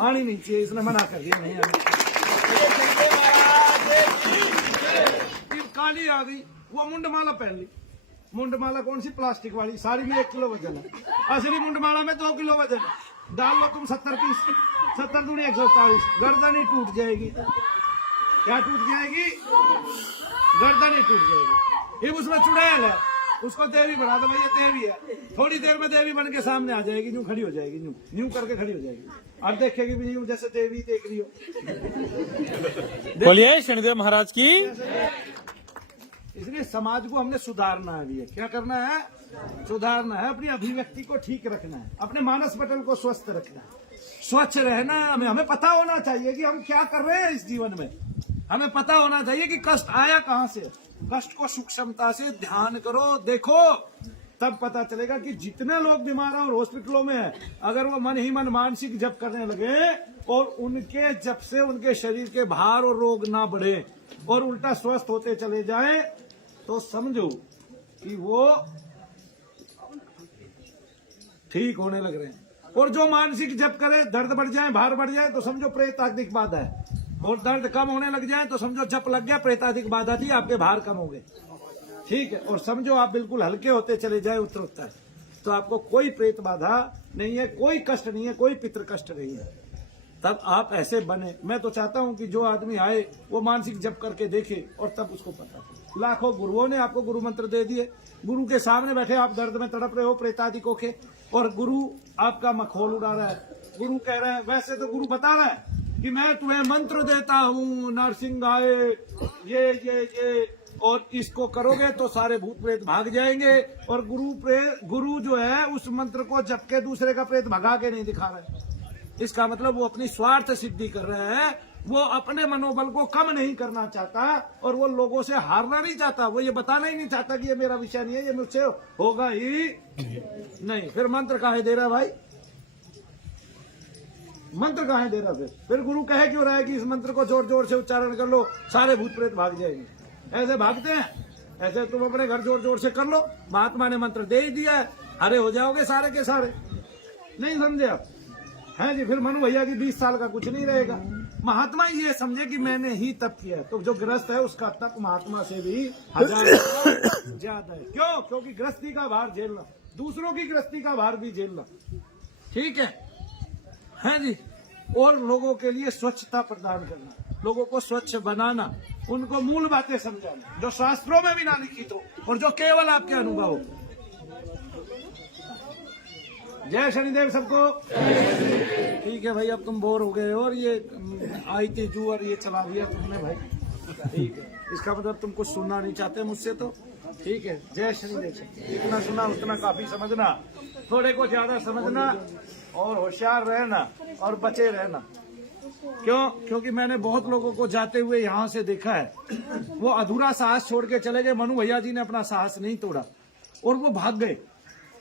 आनी नहीं चाहिए, इसने मना कर दिया, नहीं आनी। काली आ गई, वो मुंडमाला पहन ली। मुंडमाला कौन सी? प्लास्टिक वाली, सारी में 1 किलो वजन है, असली मुंडमाला में 2 किलो वजन है। डाल लो तुम 70 पीस, 70 दूनी 140, गर्दन ही टूट जाएगी। क्या टूट जाएगी? गर्दन ही टूट जाएगी। ये उसमें चुड़ैल है, उसको देवी बना दो भैया, देवी है, थोड़ी देर में देवी बन के सामने आ जाएगी, यूं खड़ी हो जाएगी, यूं करके खड़ी हो जाएगी, अब देखेगी भी यूं जैसे देवी देख रही हो। बोलिए शनिदेव महाराज की। इसलिए समाज को हमने सुधारना है भैया। क्या करना है? सुधारना है, अपनी अभिव्यक्ति को ठीक रखना है, अपने मानस पटल को स्वस्थ रखना है, स्वच्छ रहना है। हमें पता होना चाहिए कि हम क्या कर रहे हैं इस जीवन में, हमें पता होना चाहिए कि कष्ट आया कहाँ से। कष्ट को सूक्ष्मता से ध्यान करो, देखो, तब पता चलेगा कि जितने लोग बीमार और हॉस्पिटलों में हैं, अगर वो मन ही मन मानसिक जप करने लगे और उनके जप से उनके शरीर के भार और रोग ना बढ़े और उल्टा स्वस्थ होते चले जाए, तो समझो कि वो ठीक होने लग रहे हैं। और जो मानसिक जप करे, दर्द बढ़ जाए, भार बढ़ जाए, तो समझो प्रेतादिक बाधा है, और दर्द कम होने लग जाए तो समझो जप लग गया, प्रेतादिक बाधा थी, आपके भार कम हो गए, ठीक है। और समझो आप बिल्कुल हल्के होते चले जाए उत्तरोत्तर, तो आपको कोई प्रेत बाधा नहीं है, कोई कष्ट नहीं है, कोई पितृ कष्ट नहीं है, तब आप ऐसे बने। मैं तो चाहता हूं कि जो आदमी आए वो मानसिक जप करके देखे और तब उसको पता। लाखों गुरुओं ने आपको गुरु मंत्र दे दिए, गुरु के सामने बैठे आप दर्द में तड़प रहे हो प्रेतादिकों के, और गुरु आपका मखौल उड़ा रहा है। गुरु कह रहा है, वैसे तो गुरु बता रहा है कि मैं तुम्हें मंत्र देता हूँ, नरसिंहाए ये और इसको करोगे तो सारे भूत प्रेत भाग जाएंगे। और गुरु जो है उस मंत्र को जप के दूसरे का प्रेत भगा के नहीं दिखा रहा है। इसका मतलब वो अपनी स्वार्थ सिद्धि कर रहे हैं, वो अपने मनोबल को कम नहीं करना चाहता और वो लोगों से हारना नहीं चाहता। वो ये बताना ही नहीं चाहता कि ये मेरा विषय नहीं है, ये मुझसे होगा ही नहीं। फिर मंत्र काहे दे रहा भाई, मंत्र काहे दे रहा? फिर गुरु कहे क्यों रहा है कि इस मंत्र को जोर जोर से उच्चारण कर लो, सारे भूत प्रेत भाग जाएंगे? ऐसे भागते हैं? ऐसे तुम अपने घर जोर जोर से कर लो, महात्मा ने मंत्र दे ही दिया है, हरे हो जाओगे सारे के सारे। नहीं समझे आप? है जी। फिर मनु भैया की 20 साल का कुछ नहीं रहेगा। महात्मा ये समझे कि मैंने ही तप किया है, तो जो गृहस्थ है उसका तप महात्मा से भी 1000 ज्यादा है। क्यों? क्योंकि गृहस्थी का भार झेलना, दूसरों की गृहस्थी का भार भी झेलना, ठीक है जी। और लोगों के लिए स्वच्छता प्रदान करना, लोगों को स्वच्छ बनाना, उनको मूल बातें समझाना जो शास्त्रों में भी ना लिखित हो और जो केवल आपके अनुभव हो। जय शनिदेव सबको। ठीक है भाई, अब तुम बोर हो गए और ये आई थी जू और ये चला दिया तुमने भाई, ठीक है। इसका मतलब तुम कुछ सुनना नहीं चाहते मुझसे, तो ठीक है। जय शनिदेव। जितना सुना उतना काफी समझना, थोड़े को ज्यादा समझना और होशियार रहना और बचे रहना। क्यों? क्योंकि मैंने बहुत लोगों को जाते हुए यहाँ से देखा है, वो अधूरा साहस छोड़ के चले गए। मनु भैया जी ने अपना साहस नहीं तोड़ा और वो भाग गए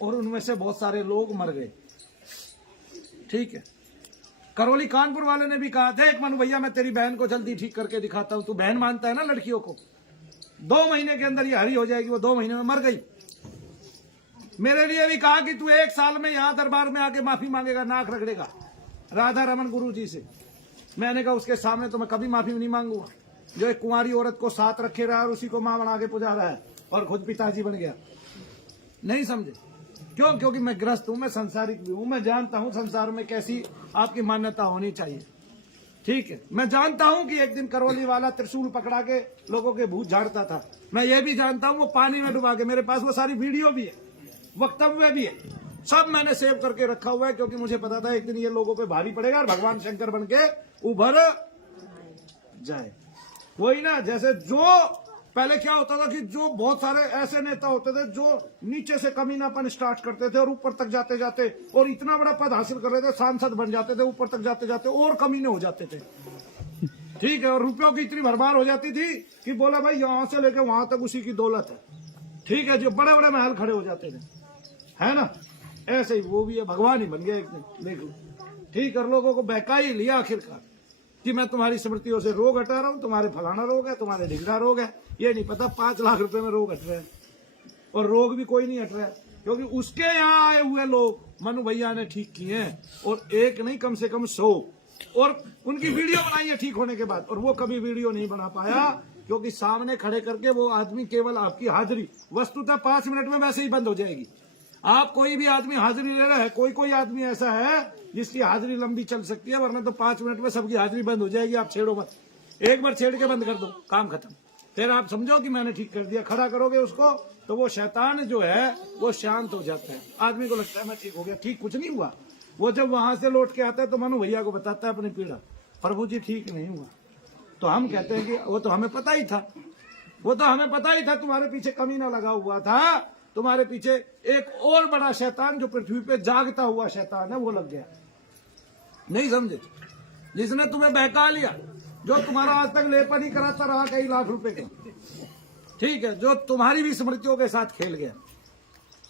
और उनमें से बहुत सारे लोग मर गए, ठीक है। करौली कानपुर वाले ने भी कहा, देख मनु भैया मैं तेरी बहन को जल्दी ठीक करके दिखाता हूँ। तू बहन मानता है ना लड़कियों को, 2 महीने के अंदर ये हरी हो जाएगी। वो 2 महीने में मर गई। मेरे लिए भी कहा कि तू 1 साल में यहाँ दरबार में आके माफी मांगेगा, नाक रगड़ेगा राधा रमन गुरु जी से। मैंने कहा उसके सामने तो मैं कभी माफी नहीं मांगूंगा, जो एक कुंवारी औरत को साथ रखे रहा और उसी को मां बना के पुजा रहा है और खुद पिताजी बन गया। नहीं समझे? क्यों? क्योंकि मैं ग्रस्त हूं, मैं संसारिक भी हूं, मैं जानता हूं संसार में कैसी आपकी मान्यता होनी चाहिए, ठीक है। मैं जानता हूं कि एक दिन करौली वाला त्रिशूल पकड़ा के लोगों के भूत झाड़ता था। मैं ये भी जानता हूं वो पानी में डुबा के, मेरे पास वो सारी वीडियो भी है, वक्तव्य भी है, सब मैंने सेव करके रखा हुआ है। क्योंकि मुझे पता था एक दिन ये लोगों पे भारी पड़ेगा और भगवान शंकर बन के उभर जाए। वही ना, जैसे जो पहले क्या होता था कि जो बहुत सारे ऐसे नेता होते थे जो नीचे से कमीनापन स्टार्ट करते थे और ऊपर तक जाते जाते और इतना बड़ा पद हासिल कर रहे थे, सांसद बन जाते थे, ऊपर तक जाते जाते और कमीने हो जाते थे, ठीक है। और रुपयों की इतनी भरमार हो जाती थी कि बोला भाई यहां से लेके वहां तक उसी की दौलत है, ठीक है। जो बड़े बड़े महल खड़े हो जाते थे, है ना। ऐसे ही वो भी है, भगवान ही बन गया एक दिन, देख लो, ठीक है। लोगों को बहका ही लिया आखिरकार कि मैं तुम्हारी स्मृतियों से रोग हटा रहा हूं, तुम्हारे फलाना रोग है, तुम्हारे ढिगड़ा रोग है। ये नहीं पता 5 लाख रुपए में रोग हट रहे हैं, और रोग भी कोई नहीं हट रहा है क्योंकि उसके यहाँ आए हुए लोग मनु भैया ने ठीक किए हैं, और एक नहीं कम से कम 100, और उनकी वीडियो बनाई है ठीक होने के बाद। और वो कभी वीडियो नहीं बना पाया क्योंकि सामने खड़े करके वो आदमी केवल आपकी हाजिरी वस्तुतः 5 मिनट में वैसे ही बंद हो जाएगी। आप कोई भी आदमी हाजिरी ले रहा है, कोई आदमी ऐसा है जिसकी हाजिरी लंबी चल सकती है, वरना तो 5 मिनट में सबकी हाजिरी बंद हो जाएगी। आप छेड़ो मत, एक बार छेड़ के बंद कर दो, काम खत्म। फिर आप समझो कि मैंने ठीक कर दिया, खड़ा करोगे उसको तो वो शैतान जो है वो शांत हो जाता है। आदमी को लगता है मैं ठीक हो गया, ठीक कुछ नहीं हुआ। वो जब वहां से लौट के आता है तो मनु भैया को बताता है अपनी पीड़ा, प्रभु जी ठीक नहीं हुआ। तो हम कहते हैं कि वो तो हमें पता ही था, वो तो हमें पता ही था, तुम्हारे पीछे कमीना लगा हुआ था, तुम्हारे पीछे एक और बड़ा शैतान जो पृथ्वी पे जागता हुआ शैतान है वो लग गया। नहीं समझे? जिसने तुम्हें बहका लिया, जो तुम्हारा आज तक लेपन ही कराता रहा कई लाख रुपए का, ठीक है, जो तुम्हारी भी स्मृतियों के साथ खेल गया,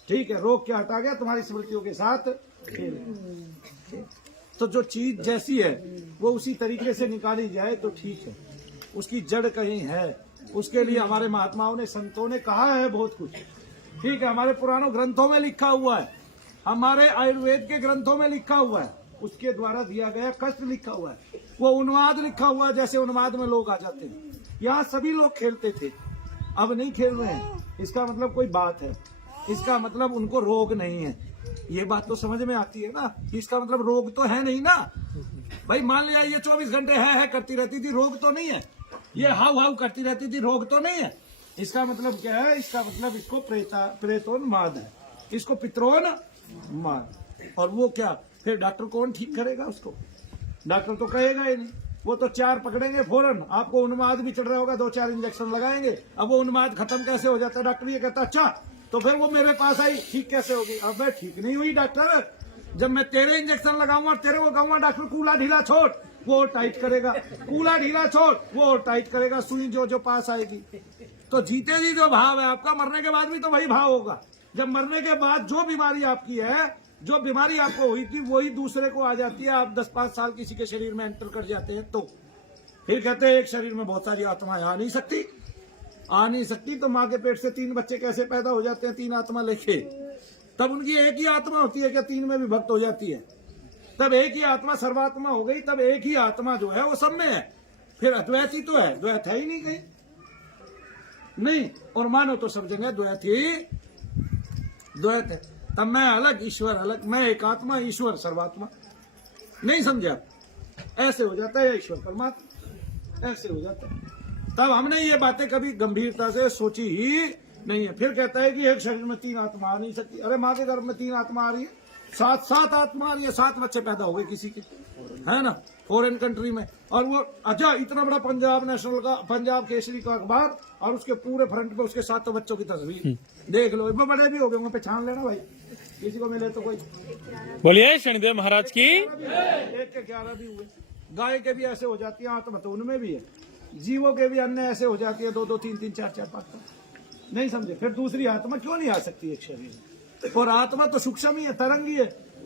ठीक है। रोग क्या हटा गया? तुम्हारी स्मृतियों के साथ खेल गया। तो जो चीज जैसी है वो उसी तरीके से निकाली जाए तो ठीक है, उसकी जड़ कहीं है। उसके लिए हमारे महात्माओं ने, संतों ने कहा है बहुत कुछ, ठीक है। हमारे पुरानों ग्रंथों में लिखा हुआ है, हमारे आयुर्वेद के ग्रंथों में लिखा हुआ है, उसके द्वारा दिया गया कष्ट लिखा हुआ है, वो उन्माद लिखा हुआ है। जैसे उन्माद में लोग आ जाते हैं, यहाँ सभी लोग खेलते थे, अब नहीं खेल रहे हैं। इसका मतलब कोई बात है, इसका मतलब उनको रोग नहीं है। ये बात तो समझ में आती है ना, इसका मतलब रोग तो है नहीं ना भाई। मान लिया ये 24 घंटे है करती रहती थी, रोग तो नहीं है। ये हाउ हाउ करती रहती थी, रोग तो नहीं है। इसका मतलब क्या है? इसका मतलब इसको प्रेतोन्माद है, इसको पित्रोन्माद। और वो क्या फिर डॉक्टर कौन ठीक करेगा उसको? डॉक्टर तो कहेगा ही नहीं, वो तो 4 पकड़ेंगे फौरन, आपको उन्माद भी चढ़ रहा होगा, 2-4 इंजेक्शन लगाएंगे। अब वो उन्माद खत्म कैसे हो जाता है? डॉक्टर ये कहता अच्छा तो फिर वो मेरे पास आई, ठीक कैसे होगी? अब मैं ठीक नहीं हुई डॉक्टर, जब मैं तेरे इंजेक्शन लगाऊंगा और तेरे को कहूंगा डॉक्टर कूला ढीला छोड़, वो टाइट करेगा, कूला ढीला छोड़, वो टाइट करेगा, सुई जो पास आएगी। तो जीते जी जो भाव है आपका, मरने के बाद भी तो वही भाव होगा। जब मरने के बाद जो बीमारी आपकी है, जो बीमारी आपको हुई थी, वही दूसरे को आ जाती है। आप 10-5 साल किसी के शरीर में एंटर कर जाते हैं तो फिर कहते हैं एक शरीर में बहुत सारी आत्माएं आ नहीं सकती, आ नहीं सकती। तो माँ के पेट से 3 बच्चे कैसे पैदा हो जाते हैं 3 आत्मा लेके? तब उनकी एक ही आत्मा होती है क्या 3 में विभक्त हो जाती है? तब एक ही आत्मा सर्वात्मा हो गई, तब एक ही आत्मा जो है वो सब में है। फिर अद्वैत ही तो है, द्वैत है ही नहीं कहीं नहीं। और मानो तो सब जगह द्वैत ही द्वैत है। तब मैं अलग ईश्वर अलग, मैं एक आत्मा ईश्वर सर्वात्मा। नहीं समझा? ऐसे हो जाता है ईश्वर परमात्मा, ऐसे हो जाता है। तब हमने ये बातें कभी गंभीरता से सोची ही नहीं है। फिर कहता है कि एक शरीर में 3 आत्मा आ नहीं सकती। अरे माँ के गर्भ में 3 आत्मा आ रही है, 7 आत्मा आ रही है, 7 बच्चे पैदा हो गए किसी के, है ना, फॉरेन कंट्री में। और वो अच्छा इतना बड़ा पंजाब नेशनल का, पंजाब केसरी का अखबार, और उसके पूरे फ्रंट पे उसके 7 बच्चों की तस्वीर देख लो। वो बड़े भी हो गए, वहाँ पे छान लेना भाई, किसी को मिले तो कोई। बोलिए शनिदेव महाराज की। 1 के 11 भी हुए। गाय के भी ऐसे हो जाती है आत्मा, तो उनमें भी है। जीवों के भी अन्य ऐसे हो जाती है, 2-2, 3-3, 4-4, 5-5। नहीं समझे? फिर दूसरी आत्मा क्यों नहीं आ सकती एक शरीर में? और आत्मा तो सूक्ष्म ही है, तरंगी है,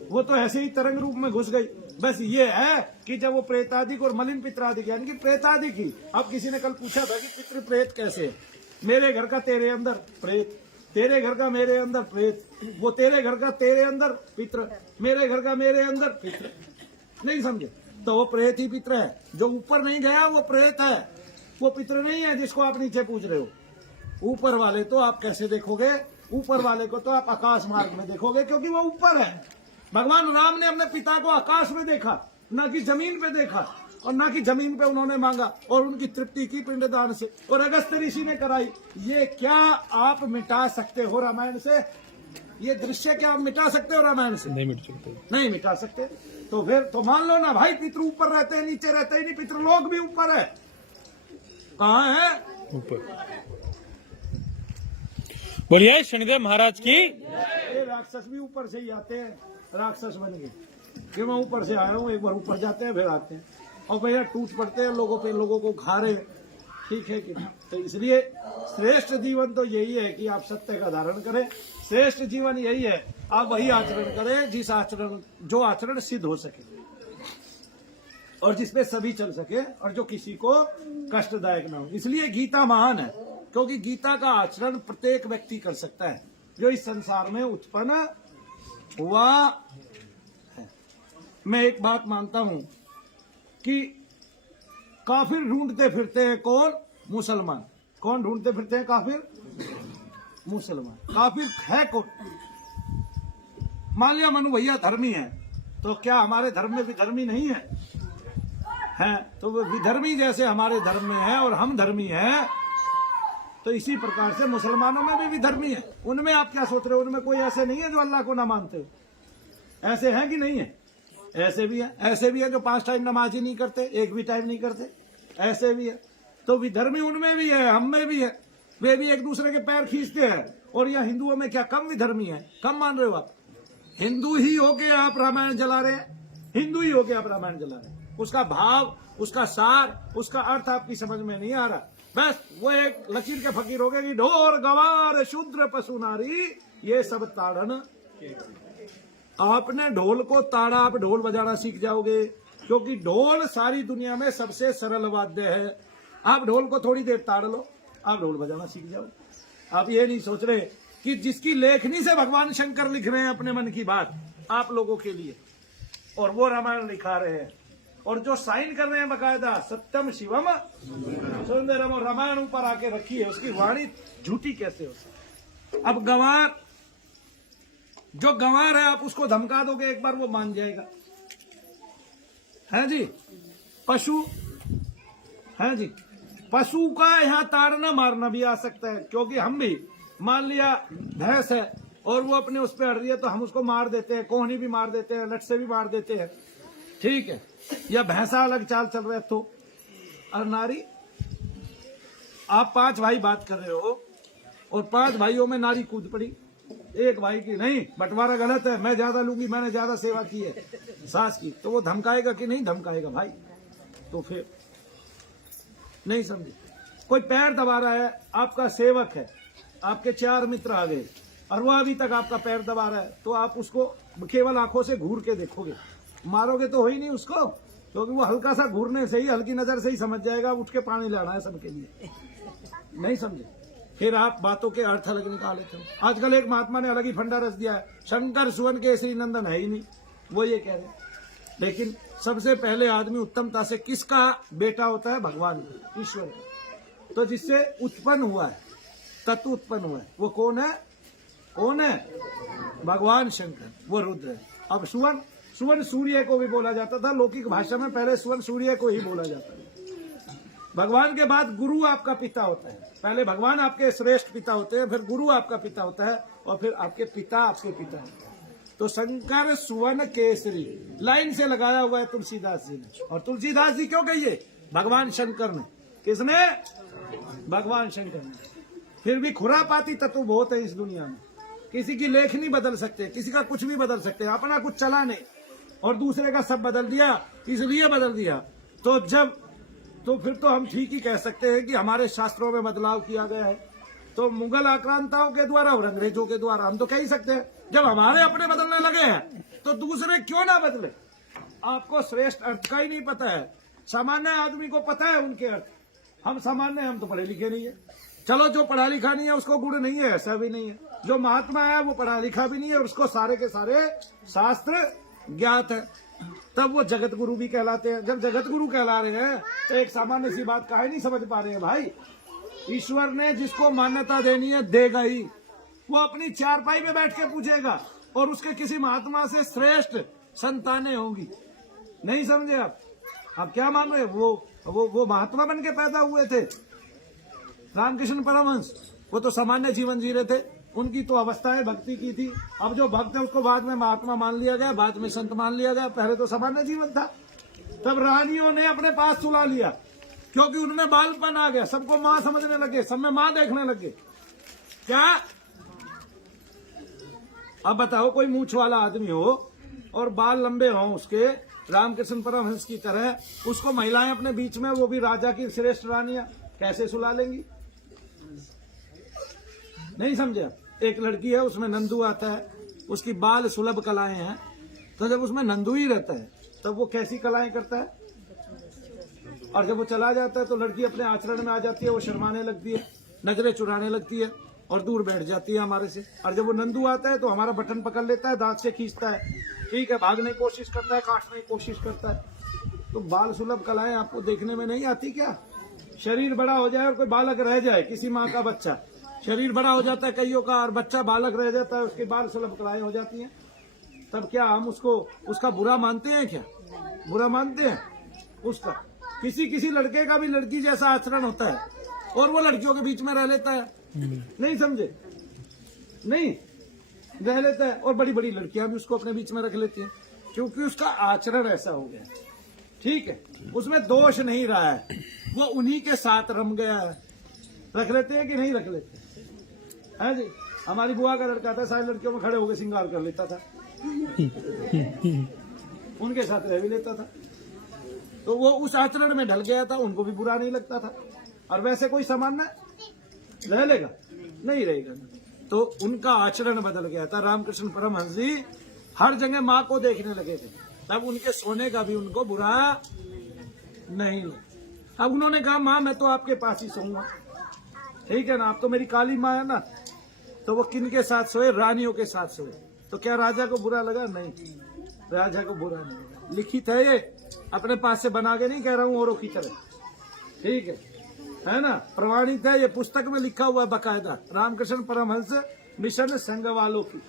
वो तो ऐसे ही तरंग रूप में घुस गई। बस ये है कि जब वो प्रेतादिक और मलिन पित्रादिक, यानी कि प्रेतादिक ही। अब किसी ने कल पूछा था कि पितृ प्रेत कैसे है? मेरे घर का तेरे अंदर प्रेत, तेरे घर का मेरे अंदर प्रेत, वो तेरे घर का तेरे अंदर पितृ, मेरे घर का मेरे अंदर पितृ। नहीं समझे? तो वो प्रेत ही पितृ है। जो ऊपर नहीं गया वो प्रेत है, वो पितृ नहीं है जिसको आप नीचे पूछ रहे हो। ऊपर वाले तो आप कैसे देखोगे? ऊपर वाले को तो आप आकाश मार्ग में देखोगे, क्योंकि वो ऊपर है। भगवान राम ने अपने पिता को आकाश में देखा, न कि जमीन पे देखा, और न कि जमीन पे उन्होंने मांगा, और उनकी तृप्ति की पिंडदान से, और अगस्त ऋषि ने कराई। ये क्या आप मिटा सकते हो रामायण से? ये दृश्य क्या आप मिटा सकते हो रामायण से? नहीं मिट सकते, नहीं मिटा सकते। तो फिर तो मान लो ना भाई, पितृ ऊपर रहते हैं, नीचे रहते ही नहीं। पितृलोक भी ऊपर है। कहाँ है? ऊपर। बोलिए शनिदेव महाराज की। ये राक्षस भी ऊपर से ही आते हैं, राक्षस बन गए कि मैं ऊपर से आया हूँ। एक बार ऊपर जाते हैं, फिर आते हैं, और भैया टूट पड़ते हैं लोगों पे, लोगों को खा रहे हैं। ठीक है कि नहीं? तो इसलिए श्रेष्ठ जीवन तो यही है कि आप सत्य का धारण करें। श्रेष्ठ जीवन यही है, आप वही आचरण करें जिस आचरण, जो आचरण सिद्ध हो सके, और जिसपे सभी चल सके, और जो किसी को कष्टदायक ना हो। इसलिए गीता महान है, क्योंकि गीता का आचरण प्रत्येक व्यक्ति कर सकता है जो इस संसार में उत्पन्न हुआ है। मैं एक बात मानता हूं कि काफिर ढूंढते फिरते हैं कौन? मुसलमान। कौन ढूंढते फिरते हैं काफिर? मुसलमान। काफिर है कौन? मान लिया मनु भैया धर्मी है, तो क्या हमारे धर्म में विधर्मी नहीं है? है तो वो विधर्मी जैसे हमारे धर्म में है और हम धर्मी हैं, तो इसी प्रकार से मुसलमानों में भी विधर्मी है। उनमें आप क्या सोच रहे हो? उनमें कोई ऐसे नहीं है जो अल्लाह को ना मानते हो? ऐसे हैं कि नहीं है? ऐसे भी है। ऐसे भी है जो 5 टाइम नमाज ही नहीं करते, एक भी टाइम नहीं करते, ऐसे भी है। तो विधर्मी उनमें भी है, हम में भी है। वे भी एक दूसरे के पैर खींचते हैं। और यह हिंदुओं में क्या कम विधर्मी है? कम मान रहे हो आप? हिंदू ही होके आप रामायण जला रहे हैं, हिंदू ही होके आप रामायण जला रहे हैं। उसका भाव, उसका सार, उसका अर्थ आपकी समझ में नहीं आ रहा। बस वो एक लकीर के फकीर हो गए कि ढोर गवार शूद्र पशु नारी ये सब ताड़न। आपने ढोल को ताड़ा, आप ढोल बजाना सीख जाओगे, क्योंकि ढोल सारी दुनिया में सबसे सरल वाद्य है। आप ढोल को थोड़ी देर ताड़ लो, आप ढोल बजाना सीख जाओ। आप ये नहीं सोच रहे कि जिसकी लेखनी से भगवान शंकर लिख रहे हैं अपने मन की बात आप लोगों के लिए, और वो रामायण लिखा रहे हैं, और जो साइन कर रहे हैं बकायदा सत्यम शिवम सुंदरम, और रामायण ऊपर आके रखी है, उसकी वाणी झूठी कैसे हो सकती? अब गंवार जो गंवार है आप उसको धमका दोगे एक बार वो मान जाएगा, है जी। पशु है जी, पशु का यहाँ ताड़ना मारना भी आ सकता है, क्योंकि हम भी मान लिया भैंस है और वो अपने उस पर अड़ रही है तो हम उसको मार देते हैं, कोहनी भी मार देते हैं, लठ से भी मार देते हैं, ठीक है। या भैंसा अलग चाल चल रहा है तो, और नारी, आप 5 भाई बात कर रहे हो और 5 भाइयों में नारी कूद पड़ी, एक भाई की नहीं बंटवारा गलत है, मैं ज्यादा लूंगी, मैंने ज्यादा सेवा की है सास की, तो वो धमकाएगा कि नहीं धमकाएगा भाई? तो फिर नहीं समझे। कोई पैर दबा रहा है, आपका सेवक है, आपके 4 मित्र आ गए और वो अभी तक आपका पैर दबा रहा है, तो आप उसको केवल आंखों से घूर के देखोगे, मारोगे तो हो ही नहीं उसको, क्योंकि वो हल्का सा घूरने से ही, हल्की नजर से ही समझ जाएगा उठ के पानी लाना है सबके लिए, नहीं समझे। फिर आप बातों के अर्थ अलग निकाले थे। आजकल एक महात्मा ने अलग ही फंडा रच दिया है, शंकर सुवन केसरी नंदन है ही नहीं, वो ये कह रहे हैं। लेकिन सबसे पहले आदमी उत्तमता से किसका बेटा होता है? भगवान का, ईश्वर का। तो जिससे उत्पन्न हुआ है, तत्व उत्पन्न हुआ है, वो कौन है? कौन है? भगवान शंकर, वो रुद्र है। अब सुवन, सुवन सूर्य को भी बोला जाता था, लौकिक भाषा में पहले सुवन सूर्य को ही बोला जाता है। भगवान के बाद गुरु आपका पिता होता है, पहले भगवान आपके श्रेष्ठ पिता होते हैं, फिर गुरु आपका पिता होता है, और फिर आपके पिता आपके पिता होते हैं। तो शंकर सुवन केसरी लाइन से लगाया हुआ है तुलसीदास जी ने। और तुलसीदास जी क्यों कहिए? भगवान शंकर ने। किसने? भगवान शंकर ने। फिर भी खुरापाती तत्व बहुत है इस दुनिया में, किसी की लेखनी बदल सकते, किसी का कुछ भी बदल सकते, अपना कुछ चला नहीं और दूसरे का सब बदल दिया, इसलिए बदल दिया। तो जब, तो फिर तो हम ठीक ही कह सकते हैं कि हमारे शास्त्रों में बदलाव किया गया है, तो मुगल आक्रांताओं के द्वारा और अंग्रेजों के द्वारा, हम तो कह ही सकते हैं। जब हमारे अपने बदलने लगे हैं तो दूसरे क्यों ना बदले? आपको श्रेष्ठ अर्थ का ही नहीं पता है, सामान्य आदमी को पता है उनके अर्थ, हम सामान्य, हम तो पढ़े लिखे नहीं है। चलो जो पढ़ा लिखा नहीं है उसको गुण नहीं है, ऐसा भी नहीं है। जो महात्मा है वो पढ़ा लिखा भी नहीं है और उसको सारे के सारे शास्त्र ज्ञात है, तब वो जगत गुरु भी कहलाते हैं। जब जगत गुरु कहला रहे हैं तो एक सामान्य सी बात काहे नहीं समझ पा रहे हैं भाई? ईश्वर ने जिसको मान्यता देनी है देगा ही, वो अपनी चारपाई में बैठ के पूछेगा और उसके किसी महात्मा से श्रेष्ठ संतानें होंगी, नहीं समझे आप? आप क्या मान रहे हैं? वो महात्मा बन के पैदा हुए थे, रामकृष्ण परमहंस, वो तो सामान्य जीवन जी रहे थे, उनकी तो अवस्थाएं भक्ति की थी। अब जो भक्त है उसको बाद में महात्मा मान लिया गया, बाद में संत मान लिया गया, पहले तो सामान्य जीवन था। तब रानियों ने अपने पास सुला लिया, क्योंकि उनमें बालपन आ गया, सबको माँ समझने लगे, सब में माँ देखने लगे। क्या अब बताओ, कोई मूछ वाला आदमी हो और बाल लंबे हों उसके, रामकृष्ण परमहंस की तरह, उसको महिलाएं अपने बीच में, वो भी राजा की श्रेष्ठ रानियां, कैसे सुला लेंगी? नहीं समझे? एक लड़की है, उसमें नंदू आता है, उसकी बाल सुलभ कलाएं हैं, तो जब उसमें नंदू ही रहता है तब वो कैसी कलाएं करता है? और जब वो चला जाता है तो लड़की अपने आचरण में आ जाती है, वो शर्माने लगती है, नजरें चुराने लगती है और दूर बैठ जाती है हमारे से। और जब वो नंदू आता है तो हमारा बटन पकड़ लेता है, दांत से खींचता है, ठीक है, भागने की कोशिश करता है, काटने की कोशिश करता है। तो बाल सुलभ कलाएं आपको देखने में नहीं आती क्या? शरीर बड़ा हो जाए और कोई बालक रह जाए, किसी माँ का बच्चा, शरीर बड़ा हो जाता है कईयों का और बच्चा बालक रह जाता है, उसके बाल सुलभ कलाएं हो जाती हैं, तब क्या हम उसको, उसका बुरा मानते हैं? क्या बुरा मानते हैं उसका? किसी किसी लड़के का भी लड़की जैसा आचरण होता है और वो लड़कियों के बीच में रह लेता है, नहीं समझे? नहीं रह लेता है, और बड़ी बड़ी लड़कियां भी उसको अपने बीच में रख लेती हैं, क्योंकि उसका आचरण ऐसा हो गया, ठीक है, उसमें दोष नहीं रहा है, वो उन्हीं के साथ रम गया है। रख लेते हैं कि नहीं रख लेते है जी? हमारी बुआ का लड़का था, सारी लड़कियों में खड़े होकर श्रृंगार कर लेता था, उनके साथ रह भी लेता था, तो वो उस आचरण में ढल गया था, उनको भी बुरा नहीं लगता था। और वैसे कोई सामान्य रह लेगा? नहीं रहेगा। तो उनका आचरण बदल गया था। रामकृष्ण परमहंस जी हर जगह माँ को देखने लगे थे, तब उनके सोने का भी उनको बुरा नहीं लगा। अब उन्होंने कहा, माँ मैं तो आपके पास ही सोऊंगा, ठीक है ना, आप तो मेरी काली माँ है ना। तो वो किन के साथ सोए? रानियों के साथ सोए। तो क्या राजा को बुरा लगा? नहीं, राजा को बुरा नहीं लगा। लिखित है ये, अपने पास से बना के नहीं कह रहा हूँ औरों की तरह, ठीक है ना, प्रमाणित है, ये पुस्तक में लिखा हुआ है बकायदा, रामकृष्ण परमहंस मिशन संघ वालों की,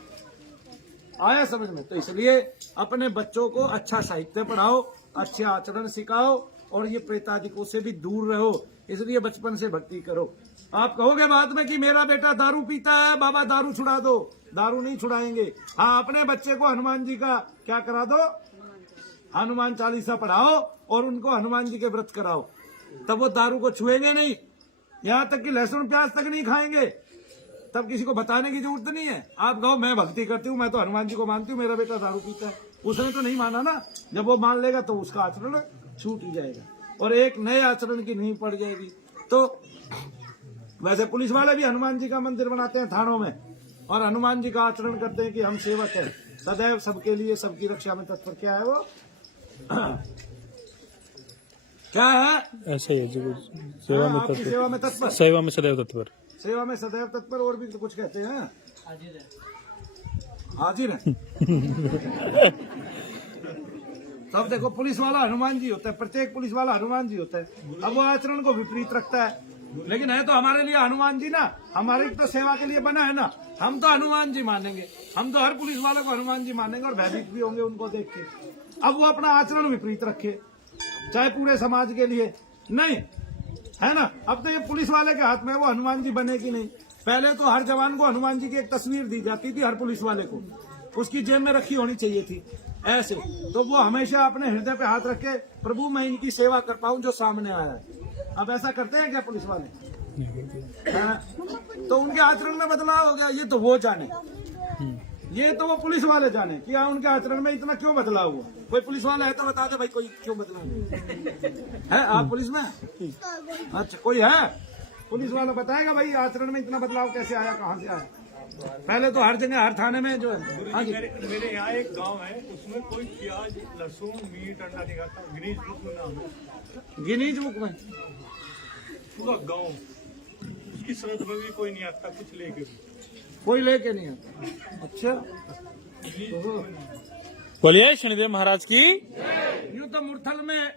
आया समझ में? तो इसलिए अपने बच्चों को अच्छा साहित्य पढ़ाओ, अच्छे आचरण सिखाओ और ये प्रेतादिकों से भी दूर रहो। इसलिए बचपन से भक्ति करो। आप कहोगे बाद में कि मेरा बेटा दारू पीता है, बाबा दारू छुड़ा दो। दारू नहीं छुड़ाएंगे। हाँ, अपने बच्चे को हनुमान जी का क्या करा दो, हनुमान चालीसा पढ़ाओ और उनको हनुमान जी के व्रत कराओ, तब वो दारू को छुएंगे नहीं। यहाँ तक कि लहसुन प्याज तक नहीं खाएंगे, तब किसी को बताने की जरूरत नहीं है। आप कहो मैं भक्ति करती हूँ, मैं तो हनुमान जी को मानती हूँ, मेरा बेटा दारू पीता है। उसने तो नहीं माना ना। जब वो मान लेगा तो उसका आचरण छूट ही जाएगा और एक नए आचरण की नींव पड़ जाएगी। तो वैसे पुलिस वाले भी हनुमान जी का मंदिर बनाते हैं थानों में और हनुमान जी का आचरण करते हैं कि हम सेवक हैं, सदैव सबके लिए सबकी रक्षा में तत्पर। क्या है वो क्या है? ऐसे ही है जी, सेवा में आपकी तत्पर, सेवा में तत्पर, सेवा में सदैव तत्पर। सेवा में सदैव तत्पर। और भी तो कुछ कहते हैं, हाजिर है। तब देखो पुलिस वाला हनुमान जी होता है, प्रत्येक पुलिस वाला हनुमान जी होता है। अब वो आचरण को विपरीत रखता है, लेकिन है तो हमारे लिए हनुमान जी ना, हमारी तो सेवा के लिए बना है ना। हम तो हनुमान जी मानेंगे, हम तो हर पुलिस वाले को हनुमान जी मानेंगे और भयभीत भी होंगे उनको देख के। अब वो अपना आचरण विपरीत रखे, चाहे पूरे समाज के लिए नहीं, है ना। अब तो ये पुलिस वाले के हाथ में वो हनुमान जी बने कि नहीं। पहले तो हर जवान को हनुमान जी की एक तस्वीर दी जाती थी, हर पुलिस वाले को उसकी जेब में रखी होनी चाहिए थी ऐसे, तो वो हमेशा अपने हृदय पे हाथ रख के प्रभु मैं इनकी सेवा कर पाऊं जो सामने आया है। अब ऐसा करते हैं क्या पुलिस वाले? तो उनके आचरण में बदलाव हो गया। ये तो वो जाने, ये तो वो पुलिस वाले जाने कि उनके आचरण में इतना क्यों बदलाव हुआ। कोई पुलिस वाला है तो बता दे भाई, कोई क्यों बदलाव है? आप पुलिस में? अच्छा, कोई है पुलिस वाला बताएगा भाई आचरण में इतना बदलाव कैसे आया, कहाँ से आया। पहले तो हर जगह हर थाने में जो है। हाँ जी, मेरे यहाँ एक गांव है, उसमें कोई प्याज लहसुन मीट अंडा नहीं खाता। गिनीज बुक में नाम है, गिनीज बुक में पूरा गांव। उसकी शर्त में भी कोई नहीं आता कुछ लेके भी। कोई लेके नहीं आता। अच्छा, बोलिए शनिदेव महाराज की। यूं तो मुरथल में